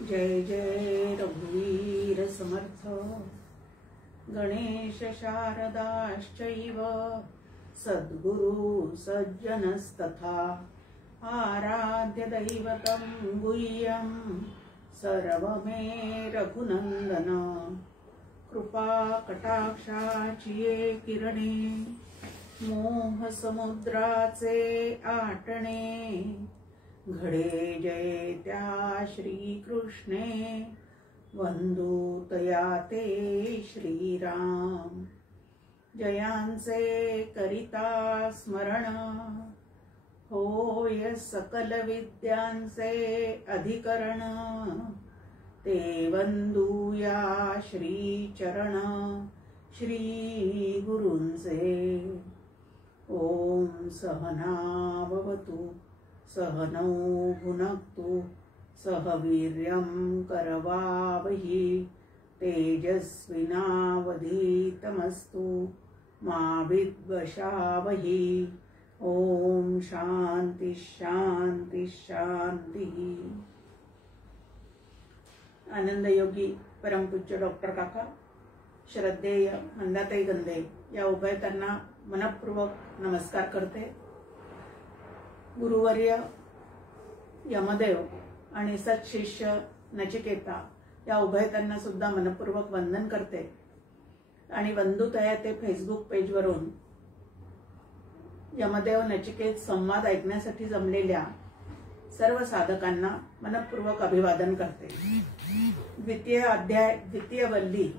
जय जय रघुवीर समर्थ गणेश शारदाश्चैव सद्गुरु सज्जनस्तथा आराध्य दैवतं गुह्यं सर्वमे रघुनंदन कृपा कटाक्षाची ये किरणे मोह समुद्राचे आटणे घडे जय त्या श्रीकृष्णे वंदू तया ते श्रीराम जयांचे करिता स्मरण होय सकल विद्यांचे अधिकरण ते वंदूया श्री चरण श्री गुरूंचे ओम सहना भवतु सहनौ भुनक्तु सह वीर्यं करवावहि तेजस्विनावधीतमस्तु मा विद्विषावहि ओम शांति शांति शांति। आनंदयोगी परमपूज्य डॉक्टर काका, श्रद्धेय मंदाताई गंधे या उभयतांना मनपूर्वक नमस्कार करते। गुरुवर्य यमदेव आणि सत्शिष्य नचिकेता या उभयतांना सुद्धा मनपूर्वक वंदन करते आणि वंदुतया ते फेसबुक पेजवरून यमदेव नचिकेत संवाद ऐकण्यासाठी जमलेल्या सर्व साधकांना मनपूर्वक अभिवादन करते। द्वितीय अध्याय द्वितीय वल्ली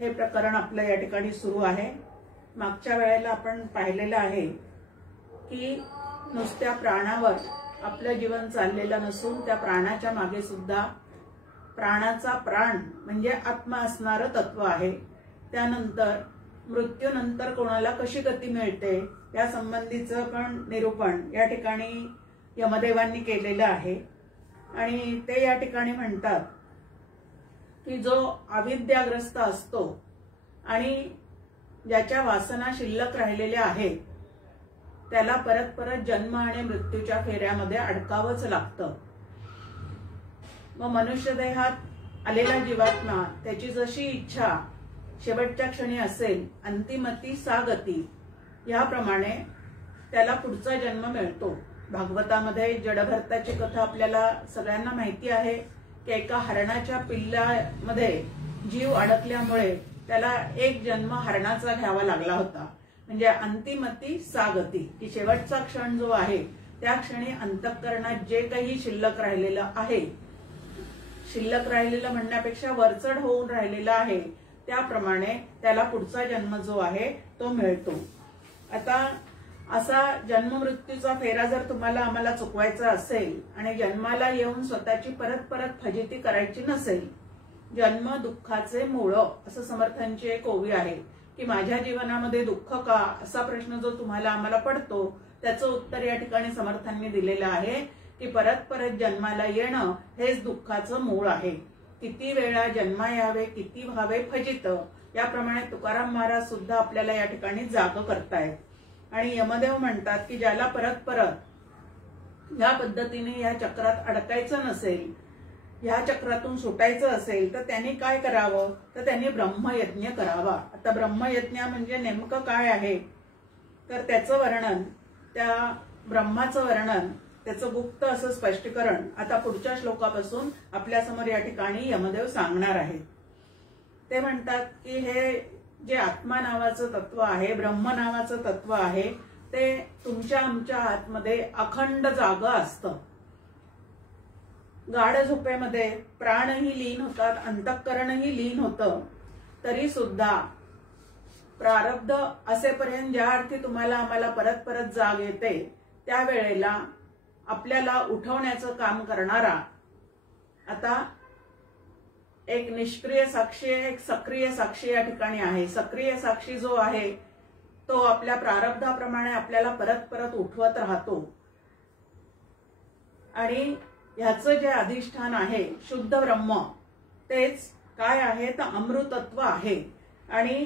हे प्रकरण आपलं या ठिकाणी सुरू आहे। मागच्या वेळेला आपण पाहिलेलं आहे की नुसत्या प्राणावर आपलं जीवन चाललेलं नसून त्या प्राणाच्या मागे सुद्धा प्राणाचा प्राण म्हणजे आत्मा असणारं तत्व आहे। त्यानंतर मृत्यूनंतर कोणाला कशी गती मिळते या संबंधीचं पण निरूपण या ठिकाणी यमदेवांनी केलेलं आहे आणि ते या ठिकाणी म्हणतात की जो अविद्याग्रस्त असतो आणि ज्याच्या वासना शिल्लक राहिलेल्या आहेत त्याला परत परत जन्म आणि मृत्यूच्या फेऱ्यामध्ये अडकावंच लागतं। मग मनुष्य देहात आलेला जीवात्मा त्याची जशी इच्छा शेवटच्या क्षणी असेल अंतिमती सा गती याप्रमाणे त्याला पुढचा जन्म मिळतो। भागवतामध्ये जडभरताची कथा आपल्याला सगळ्यांना माहिती आहे की एका हरणाच्या पिल्लामध्ये जीव अडकल्यामुळे त्याला एक जन्म हरणाचा घ्यावा लागला होता। म्हणजे अंतिमती सागती की शेवटचा क्षण जो आहे त्या क्षणी अंतःकरणात जे काही शिल्लक राहिलेलं आहे, शिल्लक राहिलेलं म्हणण्यापेक्षा वरचढ होऊन राहिलेलं आहे त्याप्रमाणे त्याला पुढचा जन्म जो आहे तो मिळतो। आता असा जन्म मृत्यूचा फेरा जर तुम्हाला आम्हाला चुकवायचा असेल आणि जन्माला येऊन स्वतःची परत परत फजिती करायची नसेल, जन्म दुःखाचे मूळ असं समर्थांची एक ओवी आहे की माझ्या जीवनामध्ये दुःख का असा प्रश्न जो तुम्हाला आम्हाला पडतो त्याचं उत्तर या ठिकाणी समर्थांनी दिलेलं आहे की परत परत जन्माला येणं हेच दुःखाचं मूळ आहे। किती वेळा जन्मा यावे किती व्हावे फजित याप्रमाणे तुकाराम महाराज सुद्धा आपल्याला या ठिकाणी जाग करतायत आणि यमदेव म्हणतात की ज्याला परत परत या पद्धतीने या चक्रात अडकायचं नसेल, या चक्रातून सुटायचं असेल तर त्यांनी काय करावं तर त्यांनी ब्रह्मयज्ञ करावा। आता ब्रह्मयज्ञ म्हणजे नेमकं काय आहे तर त्याचं वर्णन, त्या ब्रह्माचं वर्णन, त्याचं गुप्त असं स्पष्टीकरण आता पुढच्या श्लोकापासून आपल्यासमोर या ठिकाणी यमदेव सांगणार आहेत। ते म्हणतात की हे जे आत्मा नावाचं तत्व आहे, ब्रह्म नावाचं तत्व आहे ते तुमच्या आमच्या आतमध्ये अखंड जागा असतं। गाढ झोपेमध्ये प्राणही लीन होतात, अंतःकरणही लीन होतं, तरी सुद्धा प्रारब्ध असेपर्यंत ज्या अर्थी तुम्हाला आम्हाला परत परत जाग येते त्यावेळेला आपल्याला उठवण्याचं काम करणारा आता एक निष्क्रिय साक्षी एक सक्रिय साक्षी या ठिकाणी आहे। सक्रिय साक्षी जो आहे तो आपल्या प्रारब्धाप्रमाणे आपल्याला परत परत उठवत राहतो आणि ह्याचं जे अधिष्ठान आहे शुद्ध ब्रह्म तेच काय आहे तर अमृतत्व आहे आणि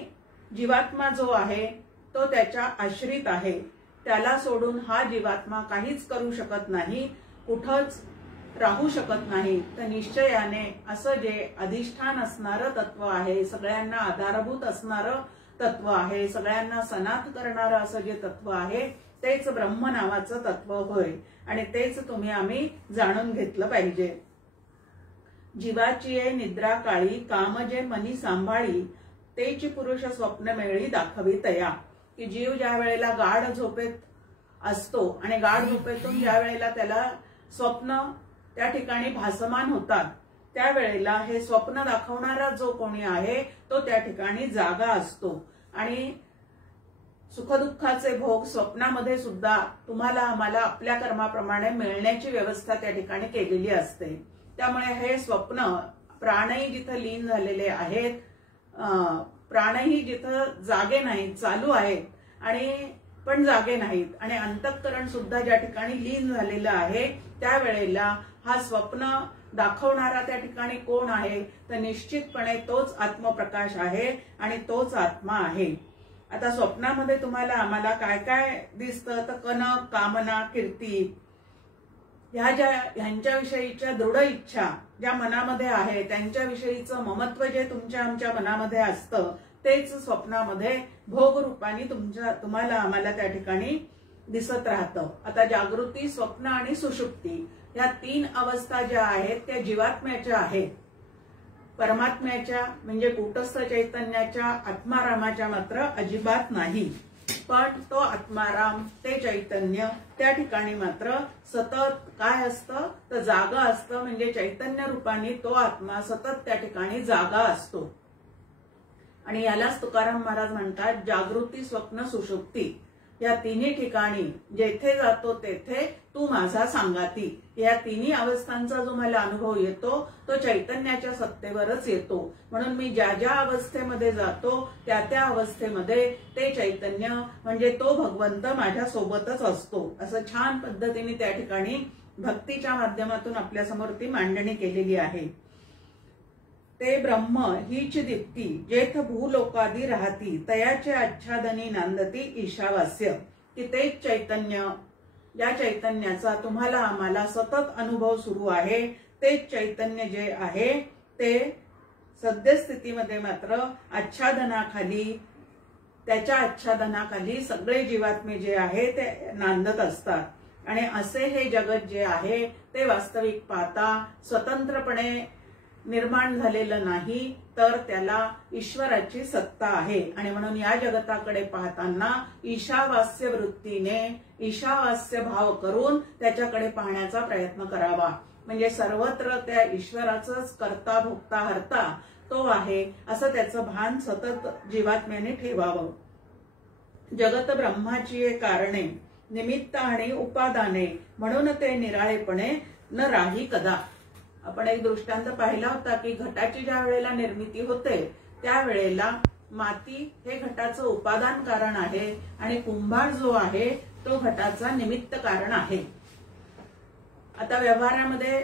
जीवात्मा जो आहे तो त्याच्या आश्रित आहे। त्याला सोडून हा जीवात्मा काहीच करू शकत नाही। कुठंच राहू शकत नाही, तर निश्चयाने असं जे अधिष्ठान असणारं तत्व आहे, सगळ्यांना आधारभूत असणारं तत्व आहे, सगळ्यांना सनात करणारं असं जे तत्व आहे तेच ब्रह्म नावाचं तत्व होय आणि तेच तुम्ही आम्ही जाणून घेतलं पाहिजे. जीवाची ये निद्रा काळी काम जे मनी सांभाळी तेच पुरुष स्वप्न मेळी दाखवी तया. की जीव ज्या वेळेला गाढ झोपेत असतो आणि गाढ झोपेतून ज्या वेळेला त्याला स्वप्न त्या ठिकाणी भासमान होतात, त्यावेळेला हे स्वप्न दाखवणारा जो कोणी आहे तो त्या ठिकाणी जागा असतो आणि सुखदुःखाचे भोग स्वप्नामध्ये सुद्धा तुम्हाला आम्हाला आपल्या कर्माप्रमाणे मिळण्याची व्यवस्था त्या ठिकाणी केलेली असते. त्यामुळे हे स्वप्न प्राणही जिथं लीन झालेले आहेत, प्राणही जिथं जागे नाहीत, चालू आहेत आणि पण जागे नाहीत आणि अंतःकरण सुद्धा ज्या ठिकाणी लीन झालेलं आहे, त्यावेळेला हा स्वप्न दाखवणारा त्या ठिकाणी कोण आहे तर निश्चितपणे तोच आत्मप्रकाश आहे आणि तोच आत्मा आहे. आता स्वप्नामध्ये तुम्हाला आम्हाला काय काय दिसतं तर कनक, कामना, कीर्ती ह्यांच्याविषयीच्या दृढ इच्छा ज्या मनामध्ये आहे, त्यांच्याविषयीचं ममत्व जे तुमच्या आमच्या मनामध्ये असतं तेच स्वप्नामध्ये भोग रूपाने तुम्हाला आम्हाला त्या ठिकाणी दिसत राहतं. आता जागृती, स्वप्न आणि सुषुप्ती या 3 अवस्था ज्या आहेत त्या जीवात्म्याच्या आहेत. परमात्म्याच्या म्हणजे कूटस्थ चैतन्याच्या आत्मारामाच्या मात्र अजिबात नाही. पण तो आत्माराम, ते चैतन्य त्या ठिकाणी मात्र सतत काय असतं तर जागा असतं, म्हणजे चैतन्य रूपाने तो आत्मा सतत त्या ठिकाणी जागा असतो. आणि यालाच तुकाराम महाराज म्हणतात जागृती, स्वप्न, सुषुप्ती या तिन्ही ठिकाणी जेथे जातो तेथे तू माझा सांगाती. या तिन्ही अवस्थांचा जो मला अनुभव येतो तो चैतन्याच्या सत्तेवरच येतो. म्हणून मी ज्या ज्या अवस्थेमध्ये जातो त्या त्या अवस्थेमध्ये ते चैतन्य म्हणजे तो भगवंत माझ्या सोबतच असतो, असं छान पद्धतीने त्या ठिकाणी भक्तीच्या माध्यमातून आपल्यासमोर ती मांडणी केलेली आहे. ते ब्रह्म हीच दीप्ती जेथ भूलोकादी राहती तयाचे आच्छादनी नांदती ईशावास्य. की तेच चैतन्य, या चैतन्याचा तुम्हाला आम्हाला सतत अनुभव सुरू आहे, तेच चैतन्य जे आहे ते सद्यस्थितीमध्ये मात्र आच्छादनाखाली, त्याच्या आच्छादनाखाली सगळे जीवात्मे जे आहे ते नांदत असतात. आणि असे हे जगत जे आहे ते वास्तविक पाहता स्वतंत्रपणे निर्माण झालेलं नाही, तर त्याला ईश्वराची सत्ता आहे. आणि म्हणून या जगताकडे पाहताना ईशावास्य वृत्तीने, ईशावास्य भाव करून त्याच्याकडे पाहण्याचा प्रयत्न करावा. म्हणजे सर्वत्र त्या ईश्वराचंच करता, भोगता, हरता तो आहे असं त्याचं भान सतत जीवात्म्याने ठेवावं. जगत ब्रह्माची कारणे निमित्त आणि उपादाने म्हणून ते निराळेपणे न राही कदा. आपण एक दृष्टांत पाहिला होता की घटाची ज्या वेळेला निर्मिती होते त्यावेळेला माती हे घटाचं उपादान कारण आहे आणि कुंभार जो आहे तो घटाचा निमित्त कारण आहे. आता व्यवहारामध्ये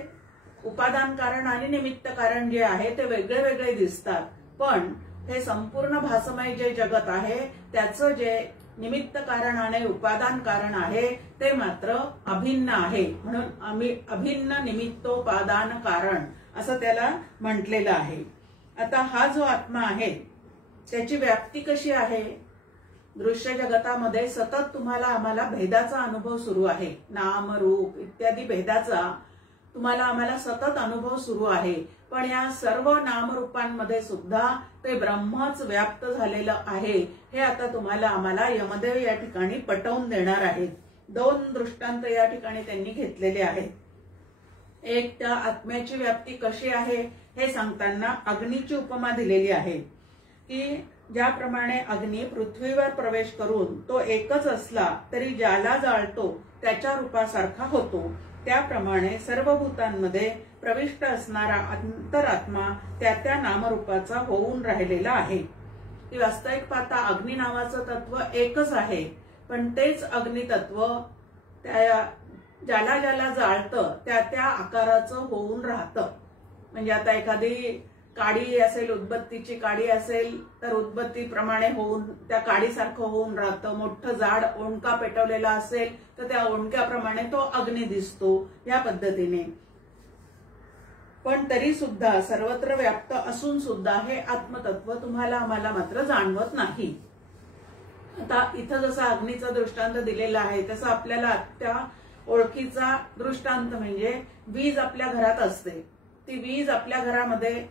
उपादान कारण आणि निमित्त कारण जे आहे ते वेगळे वेगळे दिसतात, पण हे संपूर्ण भासमय जे जगत आहे त्याचं जे निमित्त कारण आणि उपादान कारण आहे ते मात्र अभिन्न आहे. म्हणून आम्ही अभिन्न निमित्तोपादान कारण असं त्याला म्हटलेलं आहे. आता हा जो आत्मा आहे त्याची व्याप्ती कशी आहे? दृश्य जगतामध्ये सतत तुम्हाला आम्हाला भेदाचा अनुभव सुरू आहे, नाम रूप इत्यादी भेदाचा तुम्हाला आम्हाला सतत अनुभव सुरू आहे. पण या सर्व नामरूपांमध्ये सुद्धा ते ब्रह्मच व्याप्त झालेलं आहे हे आता तुम्हाला आम्हाला यमदेव या ठिकाणी पटवून देणार आहेत. 2 दृष्टांत या ठिकाणी त्यांनी घेतलेले आहेत. एक त्या आत्म्याची व्याप्ती कशी आहे हे सांगताना अग्नीची उपमा दिलेली आहे की ज्याप्रमाणे अग्नी पृथ्वीवर प्रवेश करून तो एकच असला तरी ज्याला जाळतो त्याच्या रूपासारखा होतो, त्याप्रमाणे सर्व भूतांमध्ये प्रविष्ट असणारा अंतरात्मा त्या त्या नामरूपाचा होऊन राहिलेला आहे. की वास्तविक पाहता अग्नी नावाचं तत्व एकच आहे, पण तेच अग्नी तत्व त्या ज्याला ज्याला जाळतं त्या त्या आकाराचं होऊन राहतं. म्हणजे आता एखादी काडी असेल, उदबत्तीची काडी असेल तर उदबत्तीप्रमाणे होऊन त्या काडीसारखं होऊन राहतं. मोठं जाड ओंडका पेटवलेला असेल तर त्या ओंडक्याप्रमाणे तो अग्नी दिसतो. या पद्धतीने पण तरी सुद्धा सर्वत्र व्याप्त असून सुद्धा हे आत्मतत्व तुम्हाला आम्हाला मात्र जाणवत नाही. आता इथं जसा अग्नीचा दृष्टांत दिलेला आहे तसं आपल्याला त्या ओळखीचा दृष्टांत म्हणजे वीज आपल्या घरात असते. ती वीज आपल्या घरामध्ये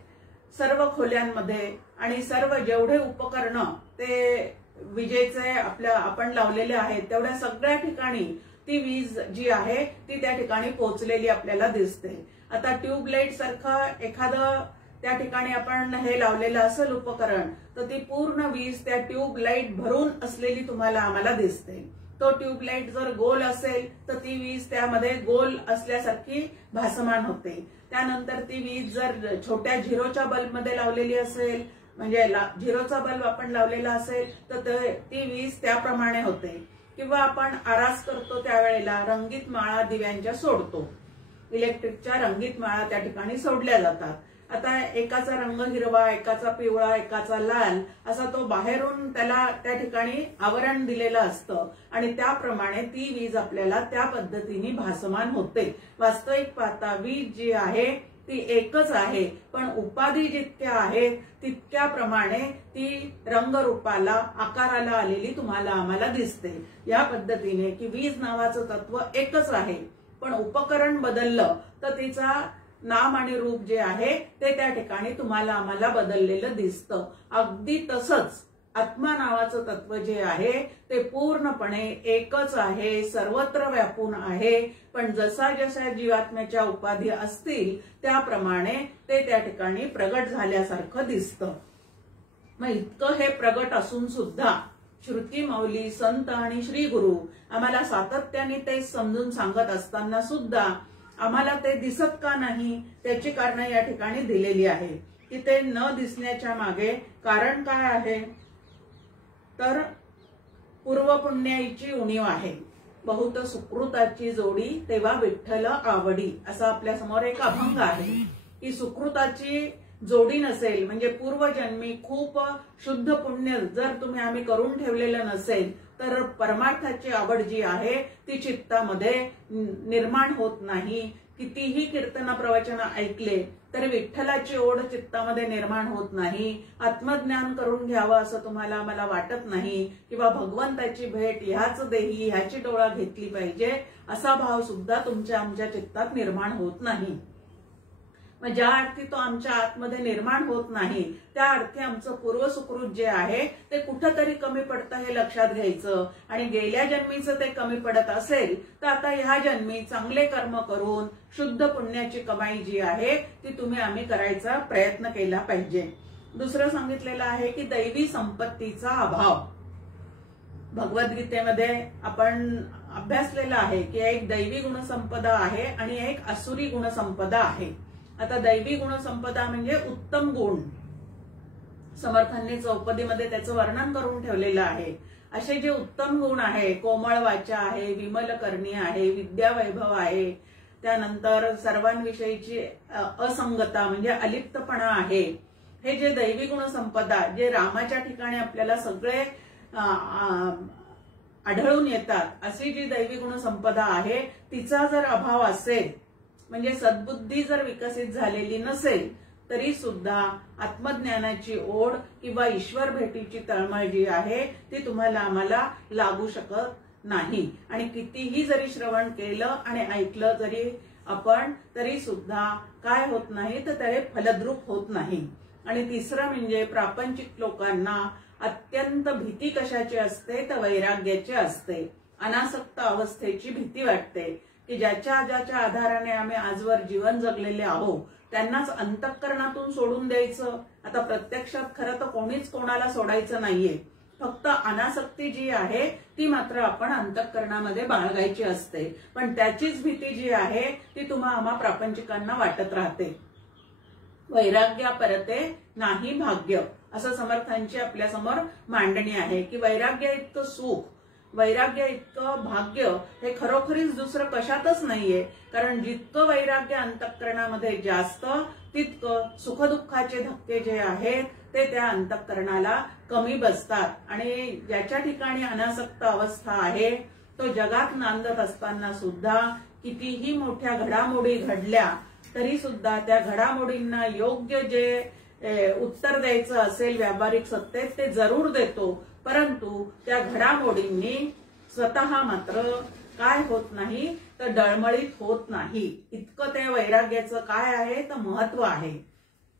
सर्व खोल्यांमध्ये आणि सर्व जेवढे उपकरणं ते विजेचे आपण लावलेले आहेत तेवढ्या सगळ्या ठिकाणी ती वीज जी आहे ती त्या ठिकाणी पोहोचलेली आपल्याला दिसते. आता ट्यूबलाईट सारखं एखादं त्या ठिकाणी आपण हे लावलेलं असेल उपकरण तर ती पूर्ण वीज त्या ट्यूबलाईट भरून असलेली तुम्हाला आम्हाला दिसते. तो ट्यूबलाईट जर गोल असेल तर ती वीज त्यामध्ये गोल असल्यासारखी भासमान होते. त्यानंतर ती वीज जर छोट्या झिरोच्या बल्बमध्ये लावलेली असेल म्हणजे झिरोचा बल्ब आपण लावलेला असेल तर ती वीज त्याप्रमाणे होते. किंवा आपण आरास करतो त्यावेळेला रंगीत माळा दिव्यांच्या सोडतो. इलेक्ट्रिकच्या रंगीत माळा त्या ठिकाणी सोडल्या जातात. आता एकाचा रंग हिरवा, एकाचा पिवळा, एकाचा लाल असा तो बाहेरून त्याला त्या ठिकाणी आवरण दिलेलं असतं आणि त्याप्रमाणे ती वीज आपल्याला त्या पद्धतीने भासमान होते. वास्तविक पाहता वीज जी आहे ती एकच आहे पण उपाधी जितक्या आहेत तितक्याप्रमाणे ती रंगरूपाला आकाराला आलेली तुम्हाला आम्हाला दिसते. या पद्धतीने की वीज नावाचं तत्व एकच आहे पण उपकरण बदललं तर तिचा नाम आणि रूप जे आहे ते त्या ठिकाणी तुम्हाला आम्हाला बदललेलं दिसतं. अगदी तसंच आत्मा नावाचं तत्व जे आहे ते पूर्णपणे एकच आहे, सर्वत्र व्यापून आहे. पण जसा जसा जीवात्म्याच्या उपाधी असतील त्याप्रमाणे ते त्या ठिकाणी प्रगट झाल्यासारखं दिसतं. मग इतकं हे प्रगट असून सुद्धा श्रुती माऊली, संत आणि श्री गुरु आम्हाला सातत्याने ते समजून सांगत असताना सुद्धा आम्हाला ते दिसत का नाही त्याची कारणं या ठिकाणी दिलेली आहे. की ते न दिसण्याच्या मागे कारण काय आहे तर पूर्वपुण्याईची उणीव आहे. बहुत सुकृताची जोडी तेव्हा विठ्ठल आवडी असा आपल्या समोर एक अभंग आहे की सुकृताची जोडी नसेल म्हणजे पूर्वजन्मी खूप शुद्ध पुण्य जर तुम्ही आम्ही करून ठेवलेलं नसेल तर परमार्थाची आवड जी आहे ती चित्तामध्ये निर्माण होत नाही. कितीही कीर्तन प्रवचन ऐकले तरी विठ्ठलाची ओढ चित्तामध्ये निर्माण होत नाही. आत्मज्ञान करून घ्यावं असं तुम्हाला मला वाटत नाही किंवा भगवंताची भेट ह्याच देही ह्याची डोळा घेतली पाहिजे असा भाव सुद्धा तुमच्या आमच्या चित्तात निर्माण होत नाही. मग ज्या अर्थी तो आमच्या आतमध्ये निर्माण होत नाही त्या अर्थी आमचं पूर्वसुकृत जे आहे ते कुठंतरी कमी पडतं हे लक्षात घ्यायचं. आणि गेल्या जन्मीचं ते कमी पडत असेल तर आता ह्या जन्मी चांगले कर्म करून शुद्ध पुण्याची कमाई जी आहे ती तुम्ही आम्ही करायचा प्रयत्न केला पाहिजे. दुसरं सांगितलेलं आहे की दैवी संपत्तीचा अभाव. भगवद्गीतेमध्ये आपण अभ्यासलेलं आहे की एक दैवी गुणसंपदा आहे आणि एक असुरी गुणसंपदा आहे. आता दैवी गुणसंपदा म्हणजे उत्तम गुण. समर्थांनी चौपदीमध्ये त्याचं वर्णन करून ठेवलेलं आहे. असे जे उत्तम गुण आहे, कोमळ वाचा आहे, विमल करणी आहे, विद्या वैभव आहे, त्यानंतर सर्वांविषयीची असंगता म्हणजे अलिप्तपणा आहे. हे जे दैवी गुणसंपदा जे रामाच्या ठिकाणी आपल्याला सगळे आढळून येतात अशी जी दैवी गुणसंपदा आहे तिचा जर अभाव असेल म्हणजे सद्बुद्धी जर विकसित झालेली नसेल तरी सुद्धा आत्मज्ञानाची ओढ किंवा ईश्वर भेटीची तळमळ जी आहे ती तुम्हाला आम्हाला लागू शकत नाही. आणि कितीही जरी श्रवण केलं आणि ऐकलं जरी आपण तरी सुद्धा काय होत नाही तर ते फलद्रूप होत नाही. आणि तिसरं म्हणजे प्रापंचिक लोकांना अत्यंत भीती कशाची असते तर वैराग्याची असते. अनासक्त अवस्थेची भीती वाटते की ज्याच्या आधाराने आम्ही आजवर जीवन जगलेले आहोत त्यांनाच अंतःकरणातून सोडून द्यायचं. आता प्रत्यक्षात खरं तर कोणीच कोणाला सोडायचं नाहीये. फक्त अनासक्ती जी आहे ती मात्र आपण अंतःकरणामध्ये बाळगायची असते. पण त्याचीच भीती जी आहे ती आम्हा प्रापंचिकांना वाटत राहते. वैराग्या परते नाही भाग्य असं समर्थांची आपल्या समोर मांडणी आहे की वैराग्य इतकं सुख वैराग्य इतकं भाग्य हे खरोखरीच दुसरं कशातच नाहीये. कारण जितकं वैराग्य अंतःकरणामध्ये जास्त तितकं सुखदुःखाचे धक्के जे आहेत ते त्या अंतःकरणाला कमी बसतात आणि ज्याच्या ठिकाणी अनासक्त अवस्था आहे तो जगात नांदत असताना सुद्धा कितीही मोठ्या घडामोडी घडल्या तरी सुद्धा त्या घडामोडींना योग्य जे उत्तर द्यायचं असेल व्यावहारिक सत्तेत ते जरूर देतो, परंतु त्या घडामोडींनी स्वतः मात्र काय होत नाही तर डळमळीत होत नाही. इतकं त्या वैराग्याचं काय आहे तर महत्व आहे.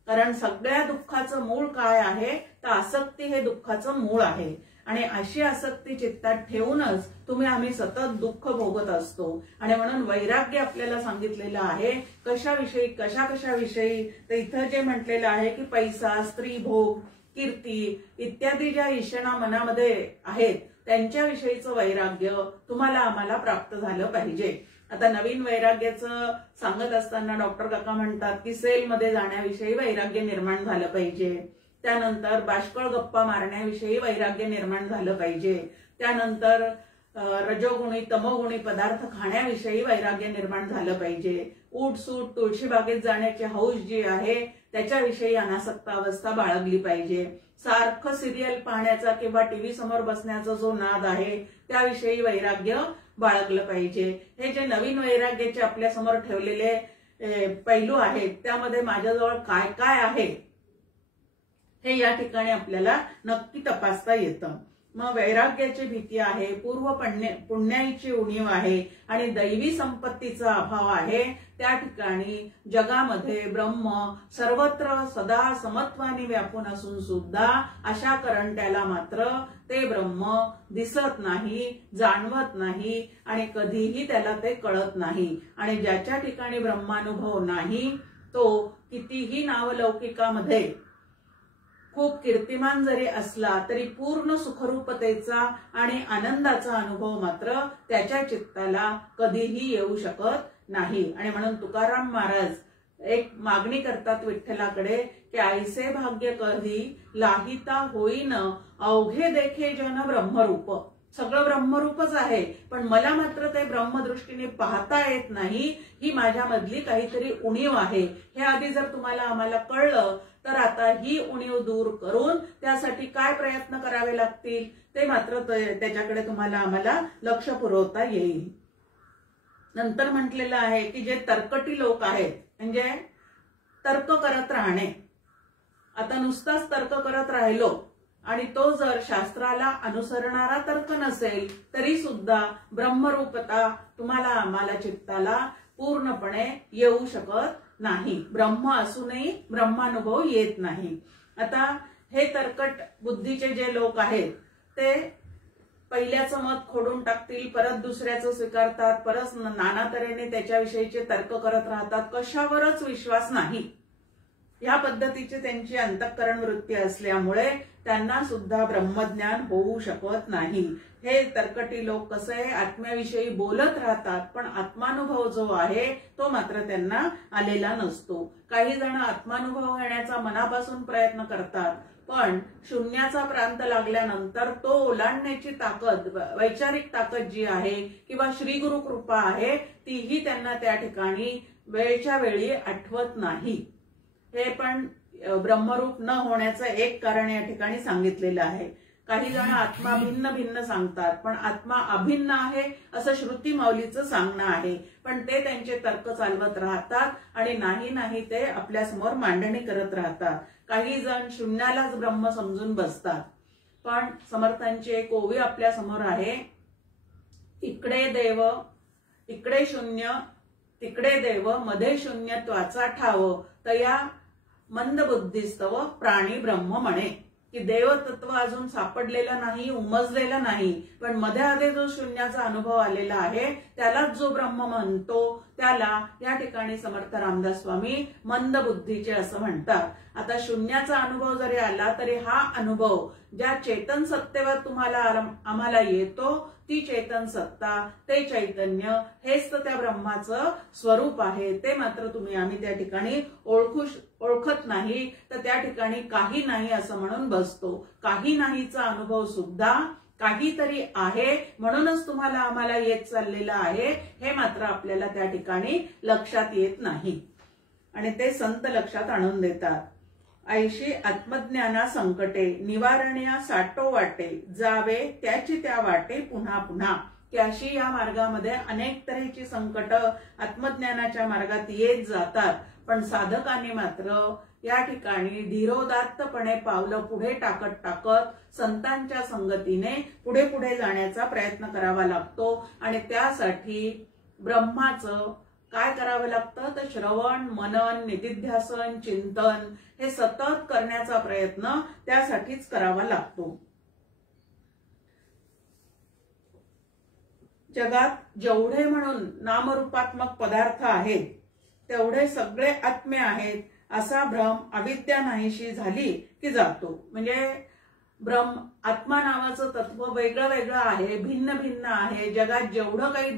कारण सगळ्या दुःखाचं मूळ काय आहे तर आसक्ती हे दुःखाचं मूळ आहे आणि अशी आसक्ती चित्तात ठेवूनच आम्ही सतत दुःख भोगत असतो. आणि म्हणून वैराग्य आपल्याला सांगितलेलं आहे कशाविषयी कशाविषयी तर इथं जे म्हटलेलं आहे की पैसा, स्त्री, भोग, कीर्ती इत्यादी ज्या ईशना मनामध्ये आहेत त्यांच्याविषयीचं वैराग्य तुम्हाला आम्हाला प्राप्त झालं पाहिजे. आता नवीन वैराग्याचं सांगत असताना डॉक्टर काका म्हणतात की सेलमध्ये जाण्याविषयी वैराग्य निर्माण झालं पाहिजे, त्यानंतर बाष्कळ गप्पा मारण्याविषयी वैराग्य निर्माण झालं पाहिजे, त्यानंतर रजोगुणी तमोगुणी पदार्थ खाण्याविषयी वैराग्य निर्माण झालं पाहिजे, उठसूट तुळशीबागेत जाण्याची हौस जी आहे त्याच्याविषयी अनासक्त अवस्था बाळगली पाहिजे, सारखं सिरियल पाहण्याचा किंवा टीव्ही समोर बसण्याचा जो नाद आहे त्याविषयी वैराग्य बाळगलं पाहिजे. हे जे नवीन वैराग्याचे आपल्या समोर ठेवलेले पैलू आहेत त्यामध्ये माझ्याजवळ काय काय आहे हे या ठिकाणी आपल्याला नक्की तपासता येतं. मग वैराग्याची भीती आहे, पूर्व पुण्याईची उणीव आहे आणि दैवी संपत्तीचा अभाव आहे. त्या ठिकाणी जगामध्ये ब्रह्म सर्वत्र सदा समत्वाने व्यापून असून सुद्धा अशा करंट्याला मात्र ते ब्रह्म दिसत नाही, जाणवत नाही आणि कधीही त्याला ते कळत नाही. आणि ज्याच्या ठिकाणी ब्रह्मानुभव नाही तो कितीही नावलौकिकामध्ये खूप कीर्तिमान जरी असला तरी पूर्ण सुखरूपतेचा आणि आनंदाचा अनुभव मात्र त्याच्या चित्ताला कधीही येऊ शकत नाही. आणि म्हणून तुकाराम महाराज एक मागणी करतात विठ्ठलाकडे की ऐसे भाग्य कधी लाहिता होईन अवघे देखे जन ब्रह्मरूप. सगळं ब्रह्मरूपच आहे पण मला मात्र ते ब्रह्मदृष्टीने पाहता येत नाही, ही माझ्यामधली काहीतरी उणीव आहे. हे आधी जर तुम्हाला आम्हाला कळलं तर आता ही उणीव दूर करून त्यासाठी काय प्रयत्न करावे लागतील ते मात्र त्याच्याकडे तुम्हाला आम्हाला लक्ष पुरवता येईल. नंतर म्हटलेलं आहे की जे तर्कटी लोक आहेत म्हणजे तर्क करत राहणे. आता नुसताच तर्क करत राहिलो आणि तो जर शास्त्राला अनुसरणारा तर्क नसेल तरी सुद्धा ब्रह्मरूपता तुम्हाला आम्हाला चित्ताला पूर्णपणे येऊ शकत नाही. ब्रह्म असूनही ब्रह्मानुभव येत नाही. आता हे तर्कट बुद्धीचे जे लोक आहेत ते पहिल्याचं मत खोडून टाकतील, परत दुसऱ्याचं स्वीकारतात, परत नाना तऱ्हेने त्याच्याविषयीचे तर्क करत राहतात, कशावरच विश्वास नाही. या पद्धतीची त्यांची अंतःकरण वृत्ती असल्यामुळे त्यांना सुद्धा ब्रह्मज्ञान होऊ शकत नाही. हे तर्कटी लोक कसं आहे आत्म्याविषयी बोलत राहतात पण आत्मानुभव जो आहे तो मात्र त्यांना आलेला नसतो. काही जण आत्मानुभव घेण्याचा मनापासून प्रयत्न करतात पण शून्याचा प्रांत लागल्यानंतर तो ओलांडण्याची ताकद, वैचारिक ताकद जी आहे किंवा श्री गुरु कृपा आहे तीही त्यांना त्या ठिकाणी वेळच्या वेळी आठवत नाही. हे पण ब्रह्मरूप न होण्याचं एक कारण या ठिकाणी सांगितलेलं आहे. काही जण आत्मा भिन्न भिन्न सांगतात पण आत्मा अभिन्न आहे असं श्रुती माऊलीचं सांगणं आहे, पण ते त्यांचे तर्क चालवत राहतात आणि नाही ते आपल्या समोर मांडणी करत राहतात. काही जण शून्यालाच ब्रह्म समजून बसतात. पण समर्थांची एक ओवी आपल्या समोर आहे, इकडे देव इकडे शून्य तिकडे देव मध्ये शून्यत्वाचा ठाव तया मंद बुद्धिस्तव प्राणी ब्रह्म म्हणे. की देवतत्व अजून सापडलेलं नाही, उमजलेलं नाही, पण मध्ये जो शून्याचा अनुभव आलेला आहे त्यालाच जो ब्रह्म म्हणतो त्याला या ठिकाणी समर्थ रामदास स्वामी मंद बुद्धीचे असं म्हणतात. आता शून्याचा अनुभव जरी आला तरी हा अनुभव ज्या चेतन सत्तेवर तुम्हाला आम्हाला येतो ती चेतन सत्ता, ते चैतन्य हेच तर त्या ब्रह्माचं स्वरूप आहे. ते मात्र आम्ही त्या ठिकाणी ओळखत नाही तर त्या ठिकाणी काही नाही असं म्हणून बसतो. काही नाहीचा अनुभव सुद्धा काहीतरी आहे म्हणूनच तुम्हाला आम्हाला येत चाललेलं आहे हे मात्र आपल्याला त्या ठिकाणी लक्षात येत नाही आणि ते संत लक्षात आणून देतात. ऐशी आत्मज्ञाना संकटे निवारण्या साठो वाटे जावे त्याची त्या वाटे पुन्हा पुन्हा. की अशी या मार्गामध्ये अनेक तऱ्हेची संकट आत्मज्ञानाच्या मार्गात येत जातात, पण साधकांनी मात्र या ठिकाणी धीरोदात्तपणे पावलं पुढे टाकत टाकत संतांच्या संगतीने पुढे पुढे जाण्याचा प्रयत्न करावा लागतो. आणि त्यासाठी ब्रह्माचं काय करावं लागतं तर श्रवण, मनन, निधिध्यासन, चिंतन हे सतत करण्याचा प्रयत्न त्यासाठीच करावा लागतो. जगात जेवढे म्हणून नामरूपात्मक पदार्थ आहेत तेवढे सगळे आत्मे आहेत असा भ्रम अविद्या नाहीशी झाली की जातो. म्हणजे आत्मा नावाचं तत्व वेगळं वेगळं आहे, भिन्न भिन्न आहे. जगात जेवढं काही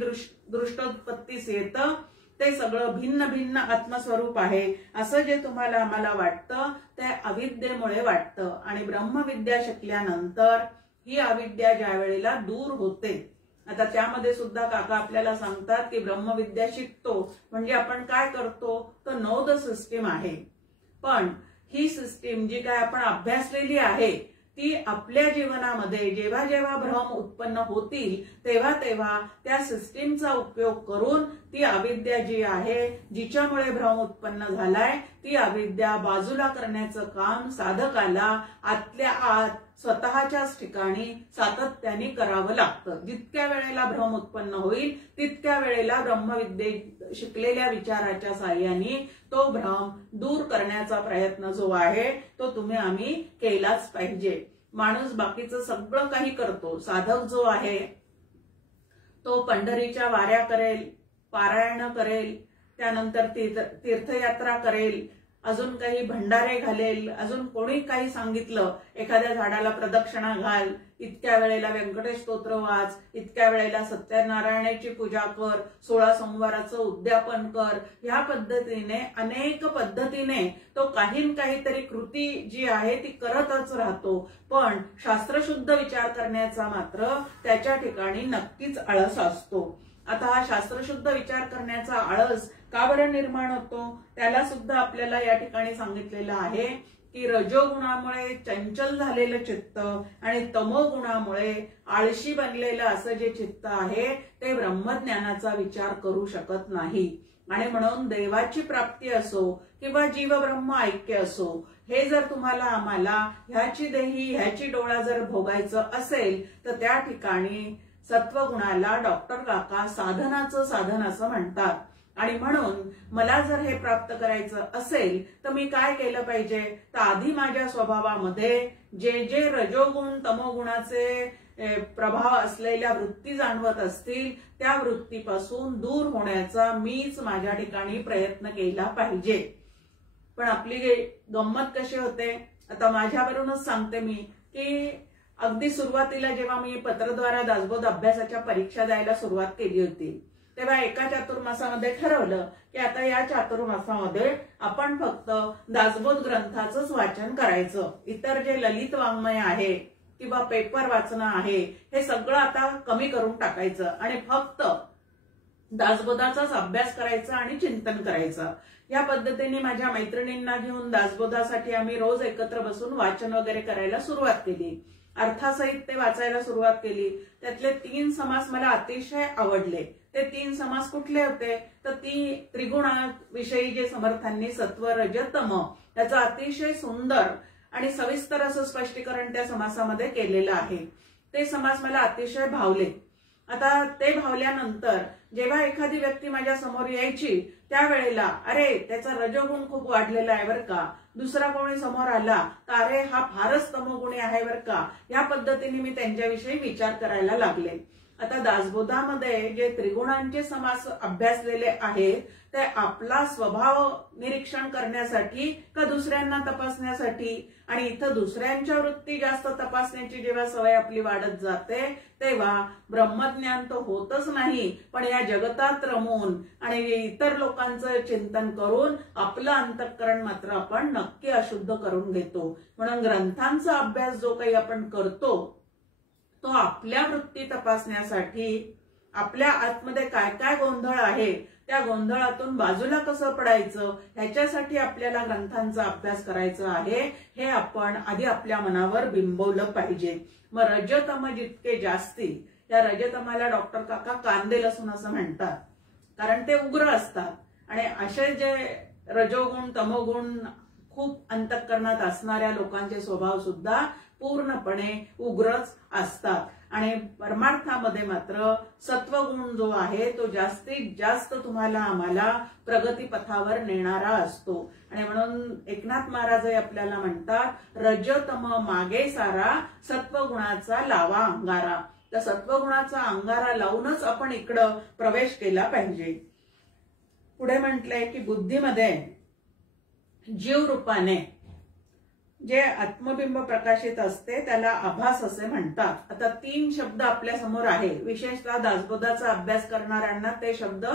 दृष्टोत्पत्तीस येतं ते सगळं भिन्न भिन्न आत्मस्वरूप आहे असं जे तुम्हाला आम्हाला वाटतं ते अविद्येमुळे वाटतं. आणि ब्रह्मविद्या शिकल्यानंतर ही अविद्या ज्या वेळेला दूर होते, आता त्यामध्ये सुद्धा काका आपल्याला सांगतात की ब्रह्मविद्या शिकतो म्हणजे आपण काय करतो तर नो द सिस्टीम आहे. पण ही सिस्टीम जी काय आपण अभ्यासलेली आहे ती आपल्या जीवनामध्ये जेव्हा जेव्हा भ्रम उत्पन्न होतील तेव्हा तेव्हा त्या सिस्टीमचा उपयोग करून ती अविद्या जी आहे जिच्यामुळे भ्रम उत्पन्न झालाय ती अविद्या बाजूला करण्याचं काम साधकाला आतल्या आत स्वतःच्याच ठिकाणी सातत्याने करावं लागतं. जितक्या वेळेला भ्रम उत्पन्न होईल तितक्या वेळेला ब्रह्मविद्ये शिकलेल्या विचाराच्या साहाय्याने तो भ्रम दूर करण्याचा प्रयत्न जो आहे तो आम्ही केलाच पाहिजे. माणूस बाकीचं सगळं काही करतो, साधक जो आहे तो पंढरीच्या वाऱ्या करेल, पारायण करेल, त्यानंतर तीर्थयात्रा करेल, अजून काही भंडारे घालेल, अजून कोणी काही सांगितलं एखाद्या झाडाला प्रदक्षिणा घाल, इतक्या वेळेला व्यंकटेश स्तोत्र वाच, इतक्या वेळेला सत्यनारायणाची पूजा कर, 16 सोमवाराचं उद्यापन कर, ह्या पद्धतीने अनेक पद्धतीने तो काहीतरी कृती जी आहे ती करतच राहतो. पण शास्त्रशुद्ध विचार करण्याचा मात्र त्याच्या ठिकाणी नक्कीच आळस असतो. आता हा शास्त्रशुद्ध विचार करण्याचा आळस का बरं निर्माण होतो त्याला सुद्धा आपल्याला या ठिकाणी सांगितलेलं आहे की रजोगुणामुळे चंचल झालेलं चित्त आणि तमोगुणामुळे आळशी बनलेलं असं जे चित्त आहे ते ब्रह्मज्ञानाचा विचार करू शकत नाही. आणि म्हणून देवाची प्राप्ती असो किंवा जीव ब्रह्म ऐक्य असो हे जर तुम्हाला आम्हाला ह्याची देही ह्याची डोळा जर भोगायचं असेल तर त्या ठिकाणी सत्वगुणाला डॉक्टर काका साधनाचं साधन असं म्हणतात. आणि म्हणून मला जर हे प्राप्त करायचं असेल तर मी काय केलं पाहिजे तर आधी माझ्या स्वभावामध्ये जे जे रजोगुण तमोगुणाचे प्रभाव असलेल्या वृत्ती जाणवत असतील त्या वृत्तीपासून दूर होण्याचा मीच माझ्या ठिकाणी प्रयत्न केला पाहिजे. पण आपली गंमत कशी होते आता माझ्यावरूनच सांगते मी की अगदी सुरुवातीला जेव्हा मी पत्रद्वारा दासबोध अभ्यासाच्या परीक्षा द्यायला सुरुवात केली होती तेव्हा एका चातुर्मासामध्ये ठरवलं की आता या चातुर्मासामध्ये आपण फक्त दासबोध ग्रंथाचंच वाचन करायचं. इतर जे ललित वाङ्मय आहे किंवा पेपर वाचणं आहे हे सगळं आता कमी करून टाकायचं आणि फक्त दासबोधाचाच अभ्यास करायचा आणि चिंतन करायचं. या पद्धतीने माझ्या मैत्रिणींना घेऊन दासबोधासाठी आम्ही रोज एकत्र बसून वाचन वगैरे करायला सुरुवात केली. अर्थासहित ते वाचायला सुरुवात केली. त्यातले 3 समास मला अतिशय आवडले. ते 3 समास कुठले होते तर त्रिगुणाविषयी जे समर्थांनी सत्व रज तम त्याचं अतिशय सुंदर आणि सविस्तर असं स्पष्टीकरण त्या समासामध्ये केलेलं आहे. ते समास मला अतिशय भावले. आता ते भावल्यानंतर जेव्हा एखादी व्यक्ती माझ्या समोर यायची त्यावेळेला अरे त्याचा रजोगुण खूप वाढलेला आहे बरं का, दुसरा कोणी समोर आला तर अरे हा फारच तमोगुणी आहे बरं का, या पद्धतीने मी त्यांच्याविषयी विचार करायला लागले. आता दासबोधामध्ये जे त्रिगुणांचे समास अभ्यासलेले आहेत ते आपला स्वभाव निरीक्षण करण्यासाठी का दुसऱ्यांना तपासण्यासाठी, आणि इथं दुसऱ्यांच्या वृत्ती जास्त तपासण्याची जेव्हा सवय आपली वाढत जाते तेव्हा ब्रह्मज्ञान तर होतच नाही पण या जगतात रमून आणि इतर लोकांचं चिंतन करून आपलं अंतःकरण मात्र आपण नक्की अशुद्ध करून घेतो. म्हणून ग्रंथांचा अभ्यास जो काही आपण करतो तो आपल्या वृत्ती तपासण्यासाठी आपल्या आतमध्ये काय काय गोंधळ आहे त्या गोंधळातून बाजूला कसं पडायचं ह्याच्यासाठी आपल्याला ग्रंथांचा अभ्यास करायचा आहे हे आपण आधी आपल्या मनावर बिंबवलं पाहिजे। मग रजतम जितके जास्ती, या रजतमाला डॉक्टर काका कांदे लसूण असं म्हणतात, कारण ते उग्र असतात आणि असे जे रजोगुण तमोगुण खूप अंतःकरणात असणाऱ्या लोकांचे स्वभाव सुद्धा पूर्णपणे उग्रच असतात आणि परमार्थामध्ये मात्र सत्वगुण जो आहे तो जास्तीत जास्त तुम्हाला आम्हाला प्रगती पथावर नेणारा असतो। आणि म्हणून एकनाथ महाराज आपल्याला म्हणतात रजतम मागे सारा सत्वगुणाचा लावा अंगारा। तर सत्वगुणाचा अंगारा लावूनच आपण इकडं प्रवेश केला पाहिजे। पुढे म्हटलंय की बुद्धीमध्ये जीव रूपाने जे आत्मबिंब प्रकाशित असते त्याला आभास असे म्हणतात। आता 3 शब्द आपल्या समोर आहे, विशेषतः दासबोधाचा अभ्यास करणाऱ्यांना ते शब्द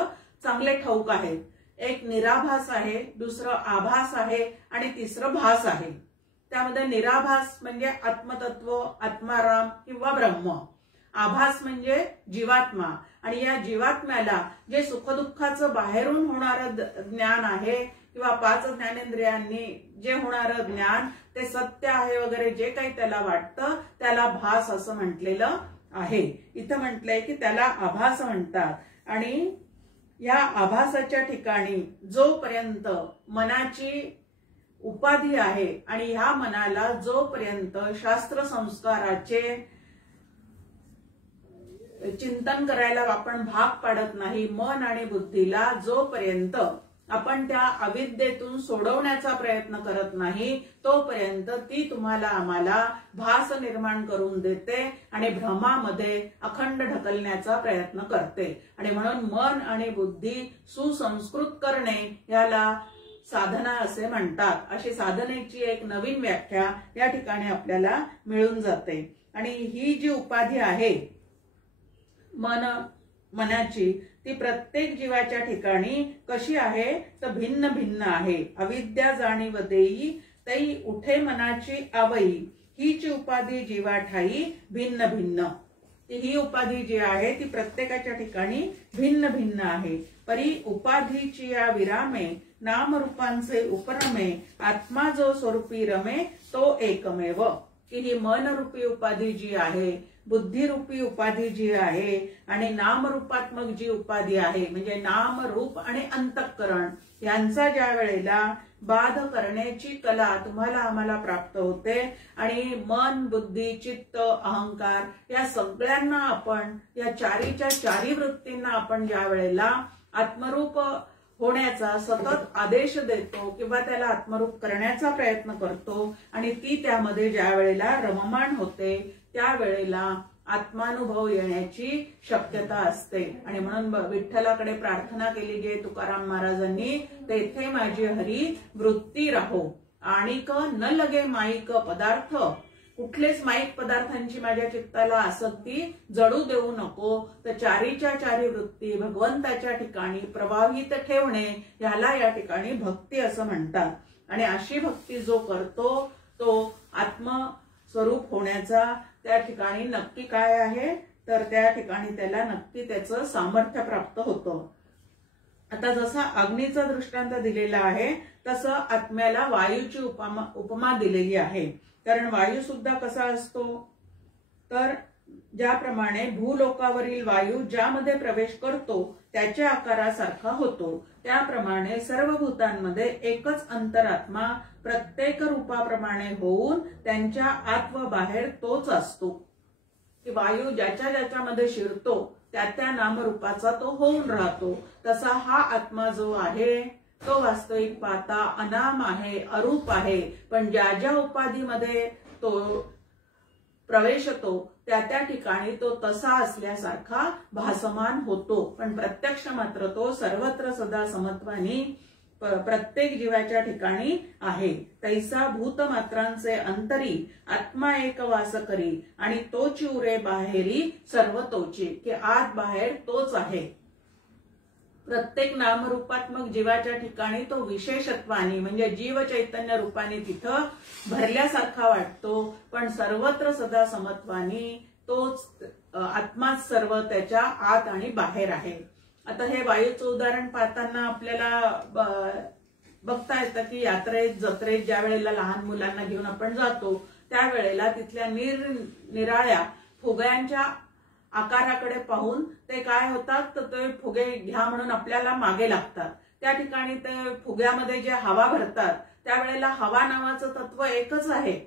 चांगले ठाऊक आहेत। एक निराभास आहे, दुसरं आभास आहे आणि तिसरं भास आहे। त्यामध्ये निराभास म्हणजे आत्मतत्व, आत्माराम किंवा ब्रह्म, आभास म्हणजे जीवात्मा आणि या जीवात्म्याला जे सुखदुःखाचं बाहेरून होणारं ज्ञान आहे किंवा 5 ज्ञानेंद्रियांनी जे होणारं ज्ञान ते सत्य आहे वगैरे जे काही त्याला वाटतं त्याला भास असं म्हटलेलं आहे। इथं म्हटलंय की त्याला आभास म्हणतात आणि या आभासाच्या ठिकाणी जोपर्यंत मनाची उपाधी आहे आणि ह्या मनाला जोपर्यंत शास्त्र संस्काराचे चिंतन करायला आपण भाग पाडत नाही, मन आणि बुद्धीला जोपर्यंत आपण त्या अविद्येतून सोडवण्याचा प्रयत्न करत नाही तोपर्यंत ती तुम्हाला आम्हाला भास निर्माण करून देते आणि भ्रमामध्ये अखंड ढकलण्याचा प्रयत्न करते। आणि म्हणून मन आणि बुद्धी सुसंस्कृत करणे याला साधना असे म्हणतात। अशी साधनेची एक नवीन व्याख्या या ठिकाणी आपल्याला मिळून जाते। आणि ही जी उपाधी आहे मनाची ती प्रत्येक जीवाच्या ठिकाणी कशी आहे तर भिन्न भिन्न आहे। अविद्या जाणीव देई तई उठे मनाची आवई, हीच उपाधी जीवा ठाई भिन्न भिन्न। ही उपाधी जी आहे ती प्रत्येकाच्या ठिकाणी भिन्न भिन्न आहे। परी उपाधीची या विरामे नामरूपांचे उपरमे, आत्मा जो स्वरूपी रमे तो एकमेव। की ही मनरूपी उपाधी जी आहे, बुद्धिरूपी उपाधी जी आहे आणि नामरूपात्मक जी उपाधी आहे म्हणजे नाम रूप आणि अंतःकरण यांचा ज्या वेळेला बाध करण्याची कला तुम्हाला आम्हाला प्राप्त होते आणि मन बुद्धी चित्त अहंकार या सगळ्यांना आपण या चारी वृत्तींना आपण ज्या वेळेला आत्मरूप होण्याचा सतत आदेश देतो किंवा त्याला आत्मरूप करण्याचा प्रयत्न करतो आणि ती त्यामध्ये ज्या वेळेला रममाण होते त्यावेळेला आत्मानुभव येण्याची शक्यता असते। आणि म्हणून विठ्ठलाकडे प्रार्थना केली जे तुकाराम महाराजांनी, तेथे माझी हरी वृत्ती राहो आणिक न लगे माईक पदार्थ, कुठलेच माईक पदार्थांची माझ्या चित्ताला आसक्ती जडू देऊ नको। तर चारी वृत्ती भगवंताच्या ठिकाणी प्रवाहित ठेवणे याला या ठिकाणी भक्ती असं म्हणतात। आणि अशी भक्ती जो करतो तो आत्मस्वरूप होण्याचा त्या ठिकाणी नक्की काय आहे तर त्या ठिकाणी त्याला नक्की त्याचं सामर्थ्य प्राप्त होतं। आता जसा अग्नीचा दृष्टांत दिलेला आहे तसं आत्म्याला वायूची उपमा दिलेली आहे। कारण वायू सुद्धा कसा असतो तर ज्याप्रमाणे भूलोकावरील वायू ज्यामध्ये प्रवेश करतो त्याच्या आकारासारखा होतो, त्याप्रमाणे सर्व भूतांमध्ये एकच अंतरात्मा प्रत्येक रूपाप्रमाणे होऊन त्यांच्या आत व बाहेर तोच असतो। की वायू ज्याच्या ज्याच्यामध्ये शिरतो त्या त्या नामरूपाचा तो होऊन राहतो। तसा हा आत्मा जो आहे तो वास्तविक पाहता अनाम आहे, अरूप आहे, पण ज्या ज्या उपाधीमध्ये तो प्रवेशतो त्या त्या ठिकाणी तो तसा असल्यासारखा भासमान होतो, पण प्रत्यक्ष मात्र तो सर्वत्र सदा समत्वानी प्रत्येक जीवाच्या ठिकाणी आहे। तैसा भूत मात्रांचे अंतरी आत्मा एक वास करी आणि तोची उरे बाहेरी सर्व तोची, की आत बाहेर तोच आहे। प्रत्येक नामरूपात्मक जीवाच्या ठिकाणी तो विशेषत्वानी म्हणजे जीव चैतन्य रूपाने तिथं भरल्यासारखा वाटतो, पण सर्वत्र सदा समत्वानी तोच आत्माच सर्व त्याच्या आत आणि बाहेर आहे. आता हे वायूचं उदाहरण पाहताना आपल्याला बघता येतं की यात्रेत जत्रेत ज्या वेळेला लहान मुलांना घेऊन आपण जातो त्यावेळेला तिथल्या निराळ्या फुग्यांच्या आकाराकडे पाहून ते काय होतात तर ते फुगे घ्या म्हणून आपल्याला मागे लागतात. त्या ठिकाणी ते फुग्यामध्ये जे हवा भरतात त्यावेळेला हवा नावाचं तत्व एकच आहे,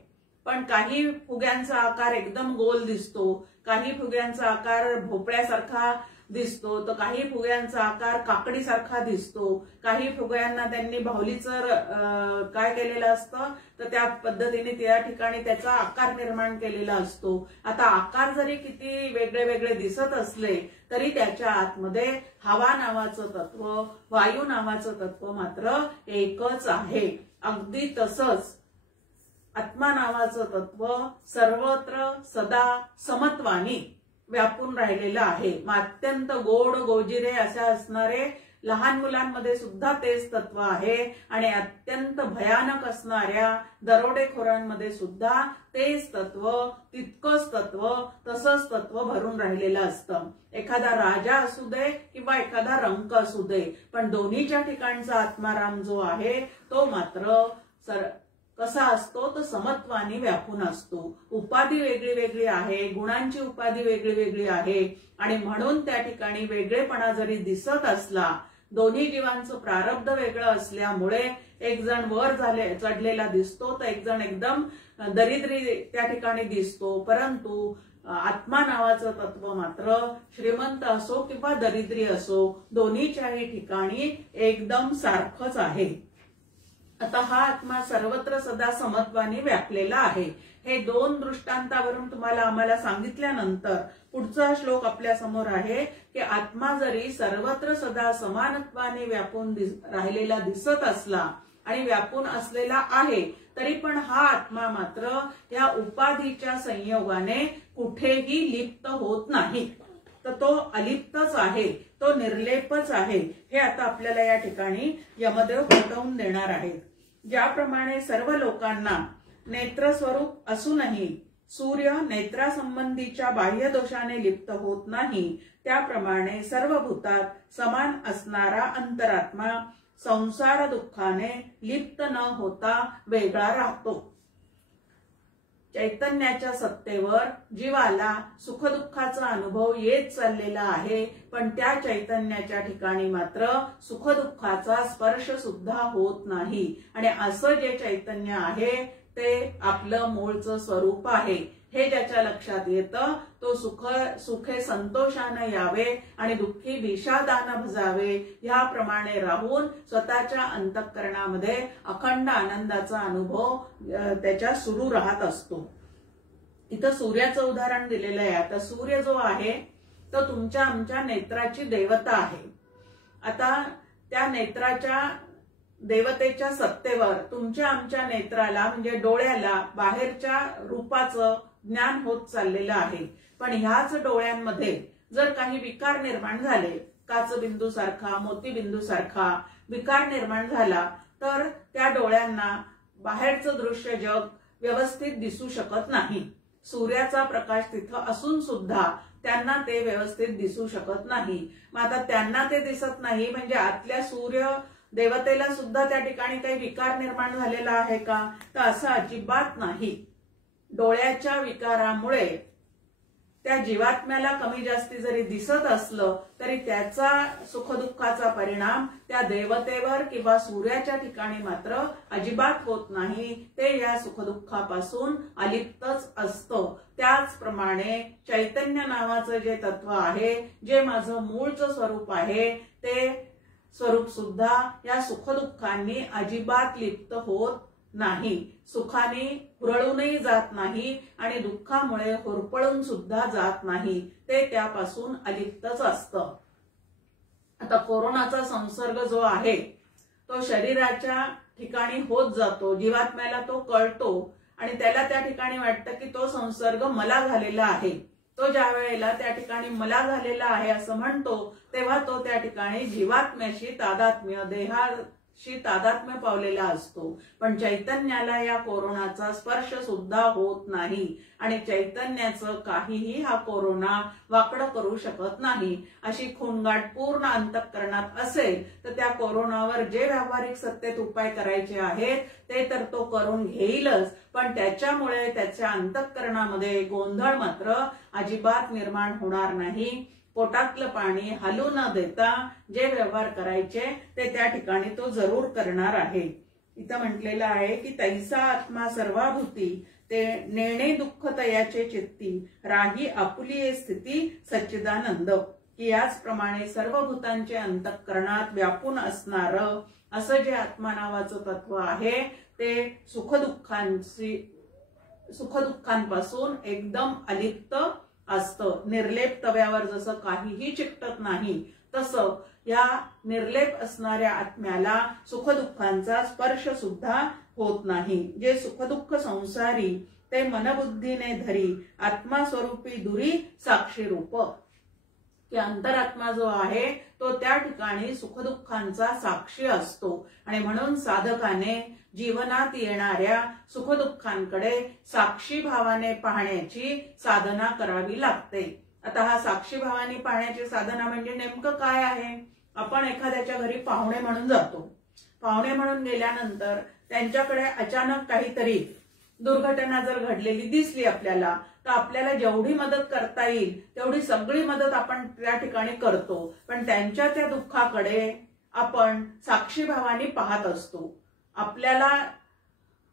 पण काही फुग्यांचा आकार एकदम गोल दिसतो, काही फुग्यांचा आकार भोपळ्यासारखा दिसतो, तर काही फुग्यांचा आकार काकडीसारखा दिसतो, काही फुग्यांना त्यांनी बाहुलीचं काय केलेलं असतं तर त्या पद्धतीने त्या ठिकाणी त्याचा आकार निर्माण केलेला असतो. आता आकार जरी किती वेगळे वेगळे दिसत असले तरी त्याच्या आतमध्ये हवा नावाचं तत्व, वायू नावाचं तत्व मात्र एकच आहे. अगदी तसंच आत्मा नावाचं तत्व सर्वत्र सदा समत्वानी व्यापून राहिलेलं आहे. अत्यंत गोड गोजिरे असे असणारे लहान मुलांमध्ये सुद्धा तेच तत्व आहे आणि अत्यंत भयानक असणाऱ्या दरोडेखोरांमध्ये सुद्धा तेच तत्व, तितकंच तत्व, तसंच तत्व भरून राहिलेलं असतं. एखादा राजा असू दे किंवा एखादा रंक असू दे, पण दोन्हीच्या ठिकाणचा आत्माराम जो आहे तो मात्र कसा असतो तर समत्वानी व्यापून असतो. उपाधी वेगळी वेगळी आहे, गुणांची उपाधी वेगळी वेगळी आहे आणि म्हणून त्या ठिकाणी वेगळेपणा जरी दिसत असला, दोन्ही जीवांचं प्रारब्ध वेगळं असल्यामुळे एक जण वर चढलेला दिसतो तर एक जण एकदम दरिद्री त्या ठिकाणी दिसतो, परंतु आत्मा नावाचं तत्व मात्र श्रीमंत असो किंवा दरिद्री असो दोन्हीच्याही ठिकाणी एकदम सारखंच आहे. आता हा आत्मा सर्वत्र सदा समत्वानी व्यापलेला आहे. हे दोन दृष्टांतावरून तुम्हाला आम्हाला सांगितल्यानंतर पुढचा श्लोक आपल्या समोर आहे की आत्मा जरी सर्वत्र सदा समानत्वाने व्यापून राहिलेला दिसत असला आणि व्यापून असलेला आहे तरी पण हा आत्मा मात्र या उपाधीच्या संयोगाने कुठेही लिप्त होत नाही, तर तो अलिप्तच आहे, तो निर्लेपच आहे. हे आता आपल्याला या ठिकाणी यमदेव पटवून देणार आहेत. ज्याप्रमाणे सर्व लोकांना नेत्रस्वरूप असूनही सूर्य नेत्रासंबंधीच्या बाह्य दोषाने लिप्त होत नाही, त्याप्रमाणे सर्व भूतात समान असणारा अंतरात्मा संसार दुःखाने लिप्त न होता वेगळा राहतो. चैतन्याच्या सत्तेवर जीवाला सुखदुःखाचा अनुभव येत चाललेला आहे, पण त्या चैतन्याच्या ठिकाणी मात्र सुखदुःखाचा स्पर्श सुद्धा होत नाही. आणि असं जे चैतन्य आहे ते आपलं मूळचं स्वरूप आहे. हे ज्याच्या लक्षात येतं तो सुखे संतोषाने यावे आणि दुःखी विषादानं भजावे, ह्याप्रमाणे राहून स्वतःच्या अंतःकरणामध्ये अखंड आनंदाचा अनुभव त्याच्या सुरू राहत असतो. इथं सूर्याचं उदाहरण दिलेलं आहे. आता सूर्य जो आहे तो तुमच्या आमच्या नेत्राची देवता आहे. आता त्या नेत्राच्या देवतेच्या सत्तेवर तुमच्या आमच्या नेत्राला म्हणजे डोळ्याला बाहेरच्या रूपाचं ज्ञान होत चाललेलं आहे, पण ह्याच डोळ्यांमध्ये जर काही विकार निर्माण झाले, काचबिंदू सारखा, मोतीबिंदू सारखा विकार निर्माण झाला तर त्या डोळ्यांना बाहेरचं दृश्य जग व्यवस्थित दिसू शकत नाही. सूर्याचा प्रकाश तिथं असून सुद्धा त्यांना ते व्यवस्थित दिसू शकत नाही. मग आता त्यांना ते दिसत नाही म्हणजे आतल्या सूर्य देवतेला सुद्धा त्या ठिकाणी काही विकार निर्माण झालेला आहे का, तर असं अजिबात नाही. डोळ्याच्या विकारामुळे त्या जीवात्म्याला कमी जास्ती जरी दिसत असलं तरी त्याचा सुखदुःखाचा परिणाम त्या देवतेवर किंवा सूर्याच्या ठिकाणी मात्र अजिबात होत नाही. ते या सुखदुःखापासून अलिप्तच असतं. त्याचप्रमाणे चैतन्य नावाचं जे तत्व आहे, जे माझं मूळचं स्वरूप आहे, ते स्वरूप सुद्धा या सुखदुःखांनी अजिबात लिप्त होत नाही. सुखाने हुरळूनही जात नाही आणि दुःखामुळे होरपळून सुद्धा जात नाही. ते त्यापासून अलिप्तच असतं. आता कोरोनाचा संसर्ग जो आहे तो शरीराच्या ठिकाणी होत जातो, जीवात्म्याला तो कळतो आणि त्याला त्या ठिकाणी वाटतं की तो संसर्ग मला झालेला आहे. तो ज्या वेळेला त्या ठिकाणी मला झालेला आहे असं म्हणतो तेव्हा तो त्या ठिकाणी जीवात्म्याशी तादात्म्य, शी तादात्म्य पावलेला असतो, पण चैतन्याला या कोरोनाचा स्पर्श सुद्धा होत नाही आणि चैतन्याचं काहीही हा कोरोना वाकडं करू शकत नाही. अशी खूणगाठ पूर्ण अंतःकरणात असेल तर त्या कोरोनावर जे व्यावहारिक सत्तेत उपाय करायचे आहेत ते तर तो करून घेईलच, पण त्याच्यामुळे त्याच्या अंतःकरणामध्ये गोंधळ मात्र अजिबात निर्माण होणार नाही. पोटातलं पाणी हलू न देता जे व्यवहार करायचे ते त्या ठिकाणी तो जरूर करणार आहे. इथं म्हटलेलं आहे की तैसा आत्मा सर्वाभूती ते नेणे दुःख तयाचे चित्ती राही आपुली स्थिती सच्चिदानंद, की याचप्रमाणे सर्व भूतांचे अंतःकरणात व्यापून असणारं असं जे आत्मा नावाचं तत्व आहे ते सुखदुःखांपासून एकदम अलिप्त असतं. निर्लेप तव्यावर जसं काहीही चिकटत नाही तसं या निर्लेप असणाऱ्या आत्म्याला सुखदुःखांचा स्पर्श सुद्धा होत नाही. जे सुखदुःख संसारी ते मनबुद्धीने धरी आत्मा स्वरूपी दुरी साक्षी रूप, की अंतरात्मा जो आहे तो त्या ठिकाणी सुखदुःखांचा साक्षी असतो आणि म्हणून साधकाने जीवनात येणाऱ्या सुखदुःखांकडे साक्षी भावाने पाहण्याची साधना करावी लागते. आता हा साक्षी भावाने पाहण्याची साधना म्हणजे नेमकं काय आहे? आपण एखाद्याच्या घरी पाहुणे म्हणून जातो. पाहुणे म्हणून गेल्यानंतर त्यांच्याकडे अचानक काहीतरी दुर्घटना जर घडलेली दिसली आपल्याला, तर आपल्याला जेवढी मदत करता येईल तेवढी सगळी मदत आपण त्या ठिकाणी करतो, पण त्यांच्या त्या दुःखाकडे आपण साक्षी भावाने पाहत असतो.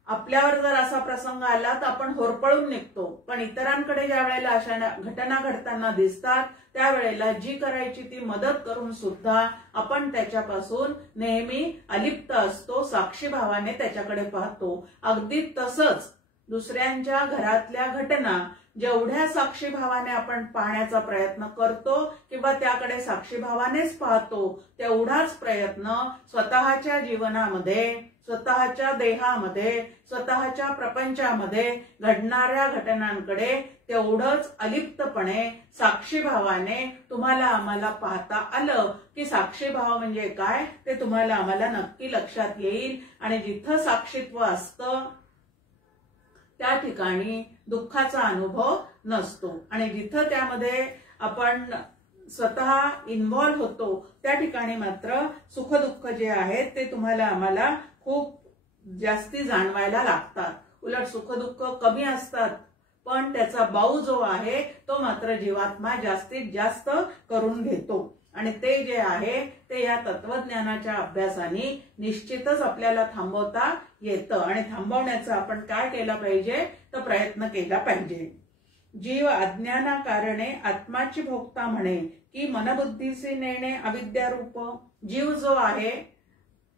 आपल्यावर जर असा प्रसंग आला तर आपण होरपळून निघतो, पण इतरांकडे ज्या वेळेला अशा घटना घडताना दिसतात त्यावेळेला जी करायची ती मदत करून सुद्धा आपण त्याच्यापासून नेहमी अलिप्त असतो, साक्षी भावाने त्याच्याकडे पाहतो. अगदी तसंच दुसऱ्यांच्या घरातल्या घटना जेवढ्या साक्षी भावाने आपण पाहण्याचा प्रयत्न करतो किंवा त्याकडे साक्षी भावानेच पाहतो, तेवढाच प्रयत्न स्वतःच्या जीवनामध्ये, स्वतःच्या देहामध्ये, स्वतःच्या प्रपंचामध्ये घडणाऱ्या घटनांकडे तेवढंच अलिप्तपणे साक्षी भावाने तुम्हाला आम्हाला पाहता आलं की साक्षी भाव म्हणजे काय ते तुम्हाला आम्हाला नक्की लक्षात येईल. आणि जिथं साक्षीत्व असतं त्या ठिकाणी दुःखाचा अनुभव नसतो आणि जिथं त्यामध्ये आपण स्वतः इन्व्हॉल्व होतो त्या ठिकाणी मात्र सुखदुःख जे आहेत ते तुम्हाला आम्हाला खूप जास्ती जाणवायला लागतात. उलट सुखदुःख कमी असतात, पण त्याचा बाऊ जो आहे तो मात्र जीवात्मा जास्तीत जास्त करून घेतो. आणि ते जे आहे ते या तत्वज्ञानाच्या अभ्यासाने निश्चितच आपल्याला थांबवता येतं आणि थांबवण्याचा आपण काय केलं पाहिजे तर प्रयत्न केला पाहिजे. जीव अज्ञाना कारणे आत्माची भोगता म्हणे की मनबुद्धीचे नेणे अविद्यारूप. जीव जो आहे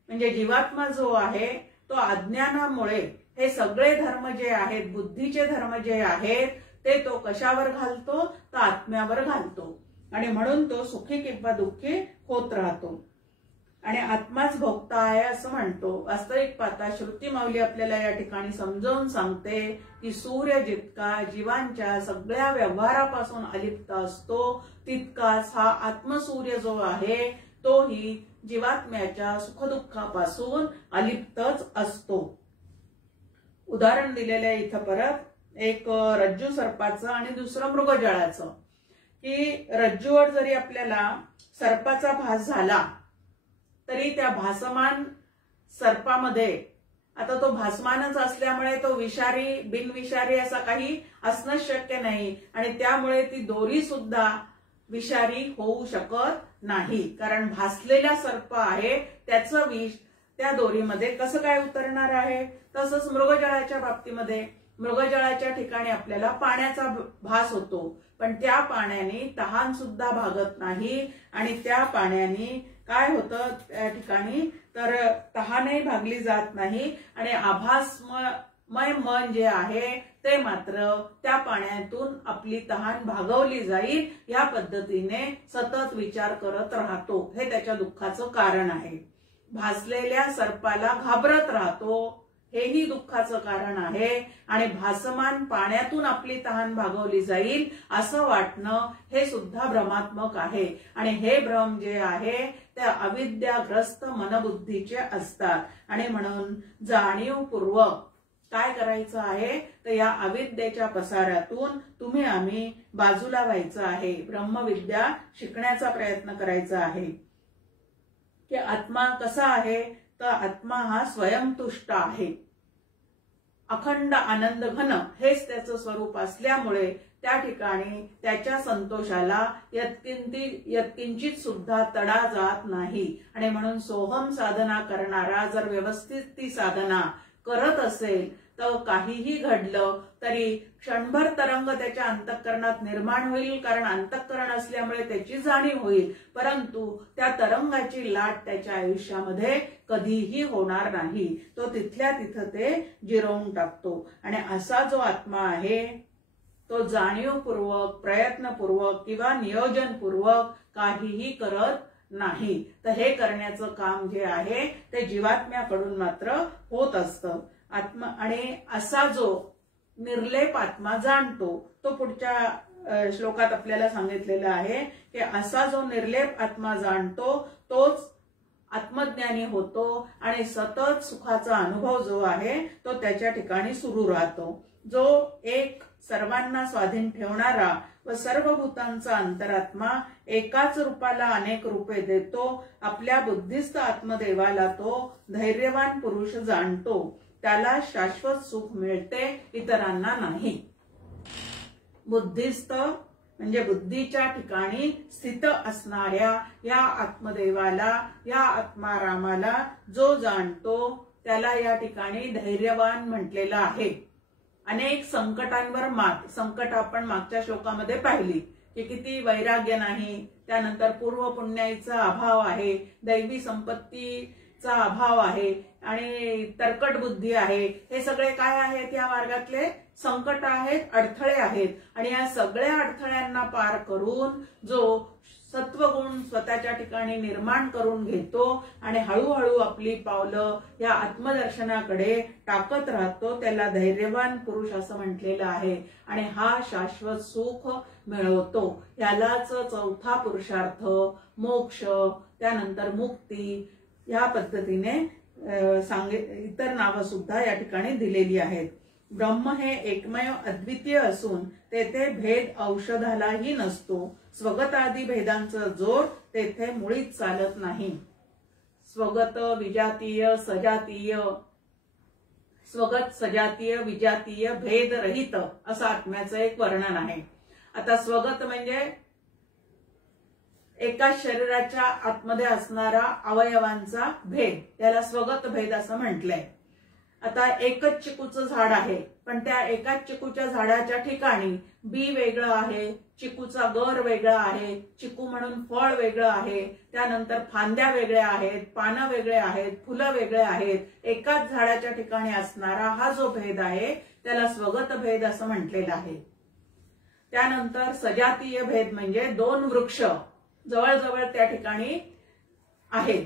म्हणजे जीवात्मा जो आहे तो अज्ञानामुळे हे सगळे धर्म जे आहेत, बुद्धीचे धर्म जे आहेत ते तो कशावर घालतो तर आत्म्यावर घालतो आणि म्हणून तो सुखी किंवा दुःखी होत राहतो आणि आत्माच भोगता आहे असं म्हणतो. वास्तविक पाहता श्रुती माऊली आपल्याला या ठिकाणी समजावून सांगते की सूर्य जितका जीवांच्या सगळ्या व्यवहारापासून अलिप्त असतो तितकाच हा आत्मसूर्य जो आहे तोही जीवात्म्याच्या सुखदुःखापासून अलिप्तच असतो. उदाहरण दिलेलं आहे इथं परत एक रज्जू सर्पाचं आणि दुसरं मृगजळाचं, की रज्जूवर जरी आपल्याला सर्पाचा भास झाला तरी त्या भासमान सर्पामध्ये आता तो भासमानच असल्यामुळे तो विषारी बिनविषारी असा काही असणं शक्य नाही आणि त्यामुळे ती दोरी सुद्धा विषारी होऊ शकत नाही, कारण भासलेला सर्प आहे त्याचं विष त्या दोरीमध्ये कसं काय उतरणार आहे. तसंच मृगजळाच्या बाबतीमध्ये मृगजळाच्या ठिकाणी आपल्याला पाण्याचा भास होतो, पण त्या पाण्याने तहान सुद्धा भागत नाही आणि त्या पाण्याने काय होतं त्या ठिकाणी तर तहानही भागली जात नाही आणि आभासमय मन जे आहे ते मात्र त्या पाण्यातून आपली तहान भागवली जाईल या पद्धतीने सतत विचार करत राहतो. हे त्याच्या दुःखाचं कारण आहे. भासलेल्या सर्पाला घाबरत राहतो हेही दुःखाचं कारण आहे आणि भासमान पाण्यातून आपली तहान भागवली जाईल असं वाटणं हे सुद्धा भ्रमात्मक आहे. आणि हे भ्रम जे आहे त्या अविद्याग्रस्त मनबुद्धीचे असतात. आणि म्हणून जाणीवपूर्वक काय करायचं आहे तर या अविद्येच्या पसाऱ्यातून तुम्ही आम्ही बाजूला व्हायचं आहे. ब्रह्मविद्या शिकण्याचा प्रयत्न करायचा आहे. की आत्मा कसा आहे तर आत्मा हा स्वयंतुष्ट आहे. अखंड आनंद घन हेच त्याचं स्वरूप असल्यामुळे त्या ठिकाणी त्याच्या संतोषाला यत्किंचित सुद्धा तडा जात नाही. आणि म्हणून सोहम साधना करणारा जर व्यवस्थित ती साधना करत असेल तर काहीही घडलं तरी क्षणभर तरंग त्याच्या अंतःकरणात निर्माण होईल, कारण अंतःकरण असल्यामुळे त्याची जाणीव होईल, परंतु त्या तरंगाची लाट त्याच्या आयुष्यामध्ये कधीही होणार नाही. तो तिथल्या तिथं ते जिरवून टाकतो. आणि असा जो आत्मा आहे तो जाणीवपूर्वक प्रयत्नपूर्वक किंवा नियोजनपूर्वक काहीही करत नाही. तर हे करण्याचं काम जे आहे ते जीवात्म्याकडून मात्र होत असतं. आत्मा आणि असा जो निर्लेप आत्मा जाणतो तो पुढच्या श्लोकात आपल्याला सांगितलेला आहे की असा जो निर्लेप आत्मा जाणतो तोच आत्मज्ञानी होतो आणि सतत सुखाचा अनुभव जो आहे तो त्याच्या ठिकाणी सुरू राहतो. जो एक सर्वांना स्वाधीन ठेवणारा व सर्व भूतांचा अंतरात्मा एकाच रूपाला अनेक रूपे देतो, आपल्या बुद्धिस्थ आत्मदेवाला तो धैर्यवान पुरुष जाणतो. त्याला शाश्वत सुख मिळते, इतरांना नाही. बुद्धिस्थ म्हणजे बुद्धीच्या ठिकाणी स्थित असणाऱ्या या आत्मदेवाला या आत्मारामाला जो जाणतो त्याला या ठिकाणी धैर्यवान म्हटलेलं आहे. अनेक संकटांवर मात, संकट आपण मागच्या श्लोकामध्ये पाहिली की किती वैराग्य नाही, त्यानंतर पूर्व पुण्याईचा अभाव आहे, दैवी संपत्तीचा अभाव आहे आणि तरकट बुद्धी आहे. हे सगळे काय आहेत या मार्गातले संकट आहेत, अडथळे आहेत. आणि या सगळ्या अडथळ्यांना पार करून जो सत्वगुण स्वतःच्या ठिकाणी निर्माण करून घेतो आणि हळूहळू आपली पावलं या आत्मदर्शनाकडे टाकत राहतो त्याला धैर्यवान पुरुष असं म्हटलेलं आहे. आणि हा शाश्वत सुख मिळवतो. यालाच चौथा पुरुषार्थ मोक्ष, त्यानंतर मुक्ती या पद्धतीने इतर नावं सुद्धा या ठिकाणी दिलेली आहेत. ब्रह्म हे एकमेव अद्वितीय असून तेथे भेद औषधालाही नसतो. स्वगत आदी भेदांचा जोर तेथे मुळीच चालत नाही. स्वगत विजातीय सजातीय, स्वगत सजातीय विजातीय भेद रहित असं आत्म्याचं एक वर्णन आहे. आता स्वगत म्हणजे एका शरीराच्या आतमध्ये असणारा अवयवांचा भेद, त्याला स्वगत भेद असं म्हटलंय. आता एकच चिकूचं झाड आहे, पण त्या एकाच चिकूच्या झाडाच्या ठिकाणी बी वेगळं आहे, चिकूचा गर वेगळा आहे, चिकू म्हणून फळ वेगळं आहे, त्यानंतर फांद्या वेगळ्या आहेत, पानं वेगळे आहेत, फुलं वेगळे आहेत. एकाच झाडाच्या ठिकाणी असणारा हा जो भेद आहे त्याला स्वगत भेद असं म्हटलेलं आहे. त्यानंतर सजातीय भेद म्हणजे दोन वृक्ष जवळजवळ त्या ठिकाणी आहेत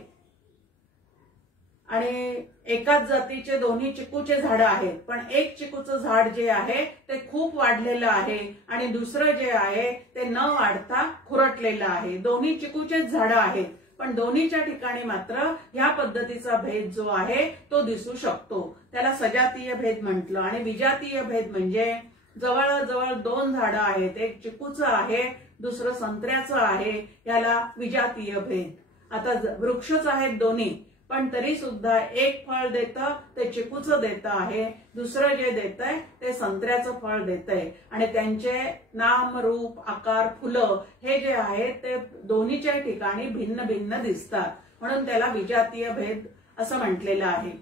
आणि एकाच जातीचे दोन्ही चिकूचे झाड आहेत, पण एक चिकूचं झाड जे आहे ते खूप वाढलेलं आहे आणि दुसरं जे आहे ते न वाढता खुरटलेलं आहे. दोन्ही चिकूचेच झाडं आहेत, पण दोन्हीच्या ठिकाणी मात्र ह्या पद्धतीचा भेद जो आहे तो दिसू शकतो. त्याला सजातीय भेद म्हटलं. आणि विजातीय भेद म्हणजे जवळजवळ दोन झाडं आहेत, एक चिकूचं आहे दुसरं संत्र्याचं आहे, याला विजातीय भेद. आता वृक्षच आहेत दोन्ही, पण तरी सुद्धा एक फळ देतं ते चिकूचं देतं आहे, दुसरं जे देतंय ते संत्र्याचं फळ देतंय आणि त्यांचे नाम रूप आकार फुलं हे जे आहेत ते दोन्हीच्या ठिकाणी भिन्न भिन्न दिसतात, म्हणून त्याला विजातीय भेद असं म्हटलेलं आहे.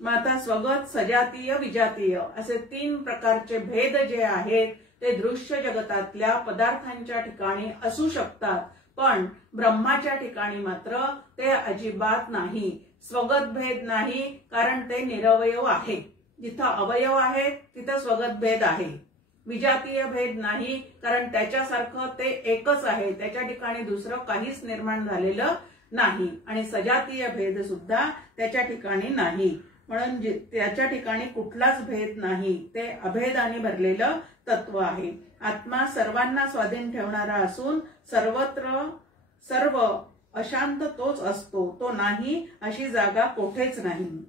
मग आता स्वगत सजातीय विजातीय असे तीन प्रकारचे भेद जे आहेत ते दृश्य जगतातल्या पदार्थांच्या ठिकाणी असू शकतात, पण ब्रह्माच्या ठिकाणी मात्र ते अजिबात नाही. स्वगत भेद नाही, कारण ते निरवयव आहे. जिथं अवयव आहे तिथं स्वगत भेद आहे. विजातीय भेद नाही, कारण त्याच्यासारखं ते एकच आहे, त्याच्या ठिकाणी दुसरं काहीच निर्माण झालेलं नाही. आणि सजातीय भेद सुद्धा त्याच्या ठिकाणी नाही. म्हणून त्याच्या ठिकाणी कुठलाच भेद नाही, ते अभेदाने भरलेलं तत्व आहे. आत्मा सर्वांना स्वाधीन ठेवणारा असून सर्वत्र सर्व अशांत तोच असतो. तो नाही अशी जागा कोठेच नाही.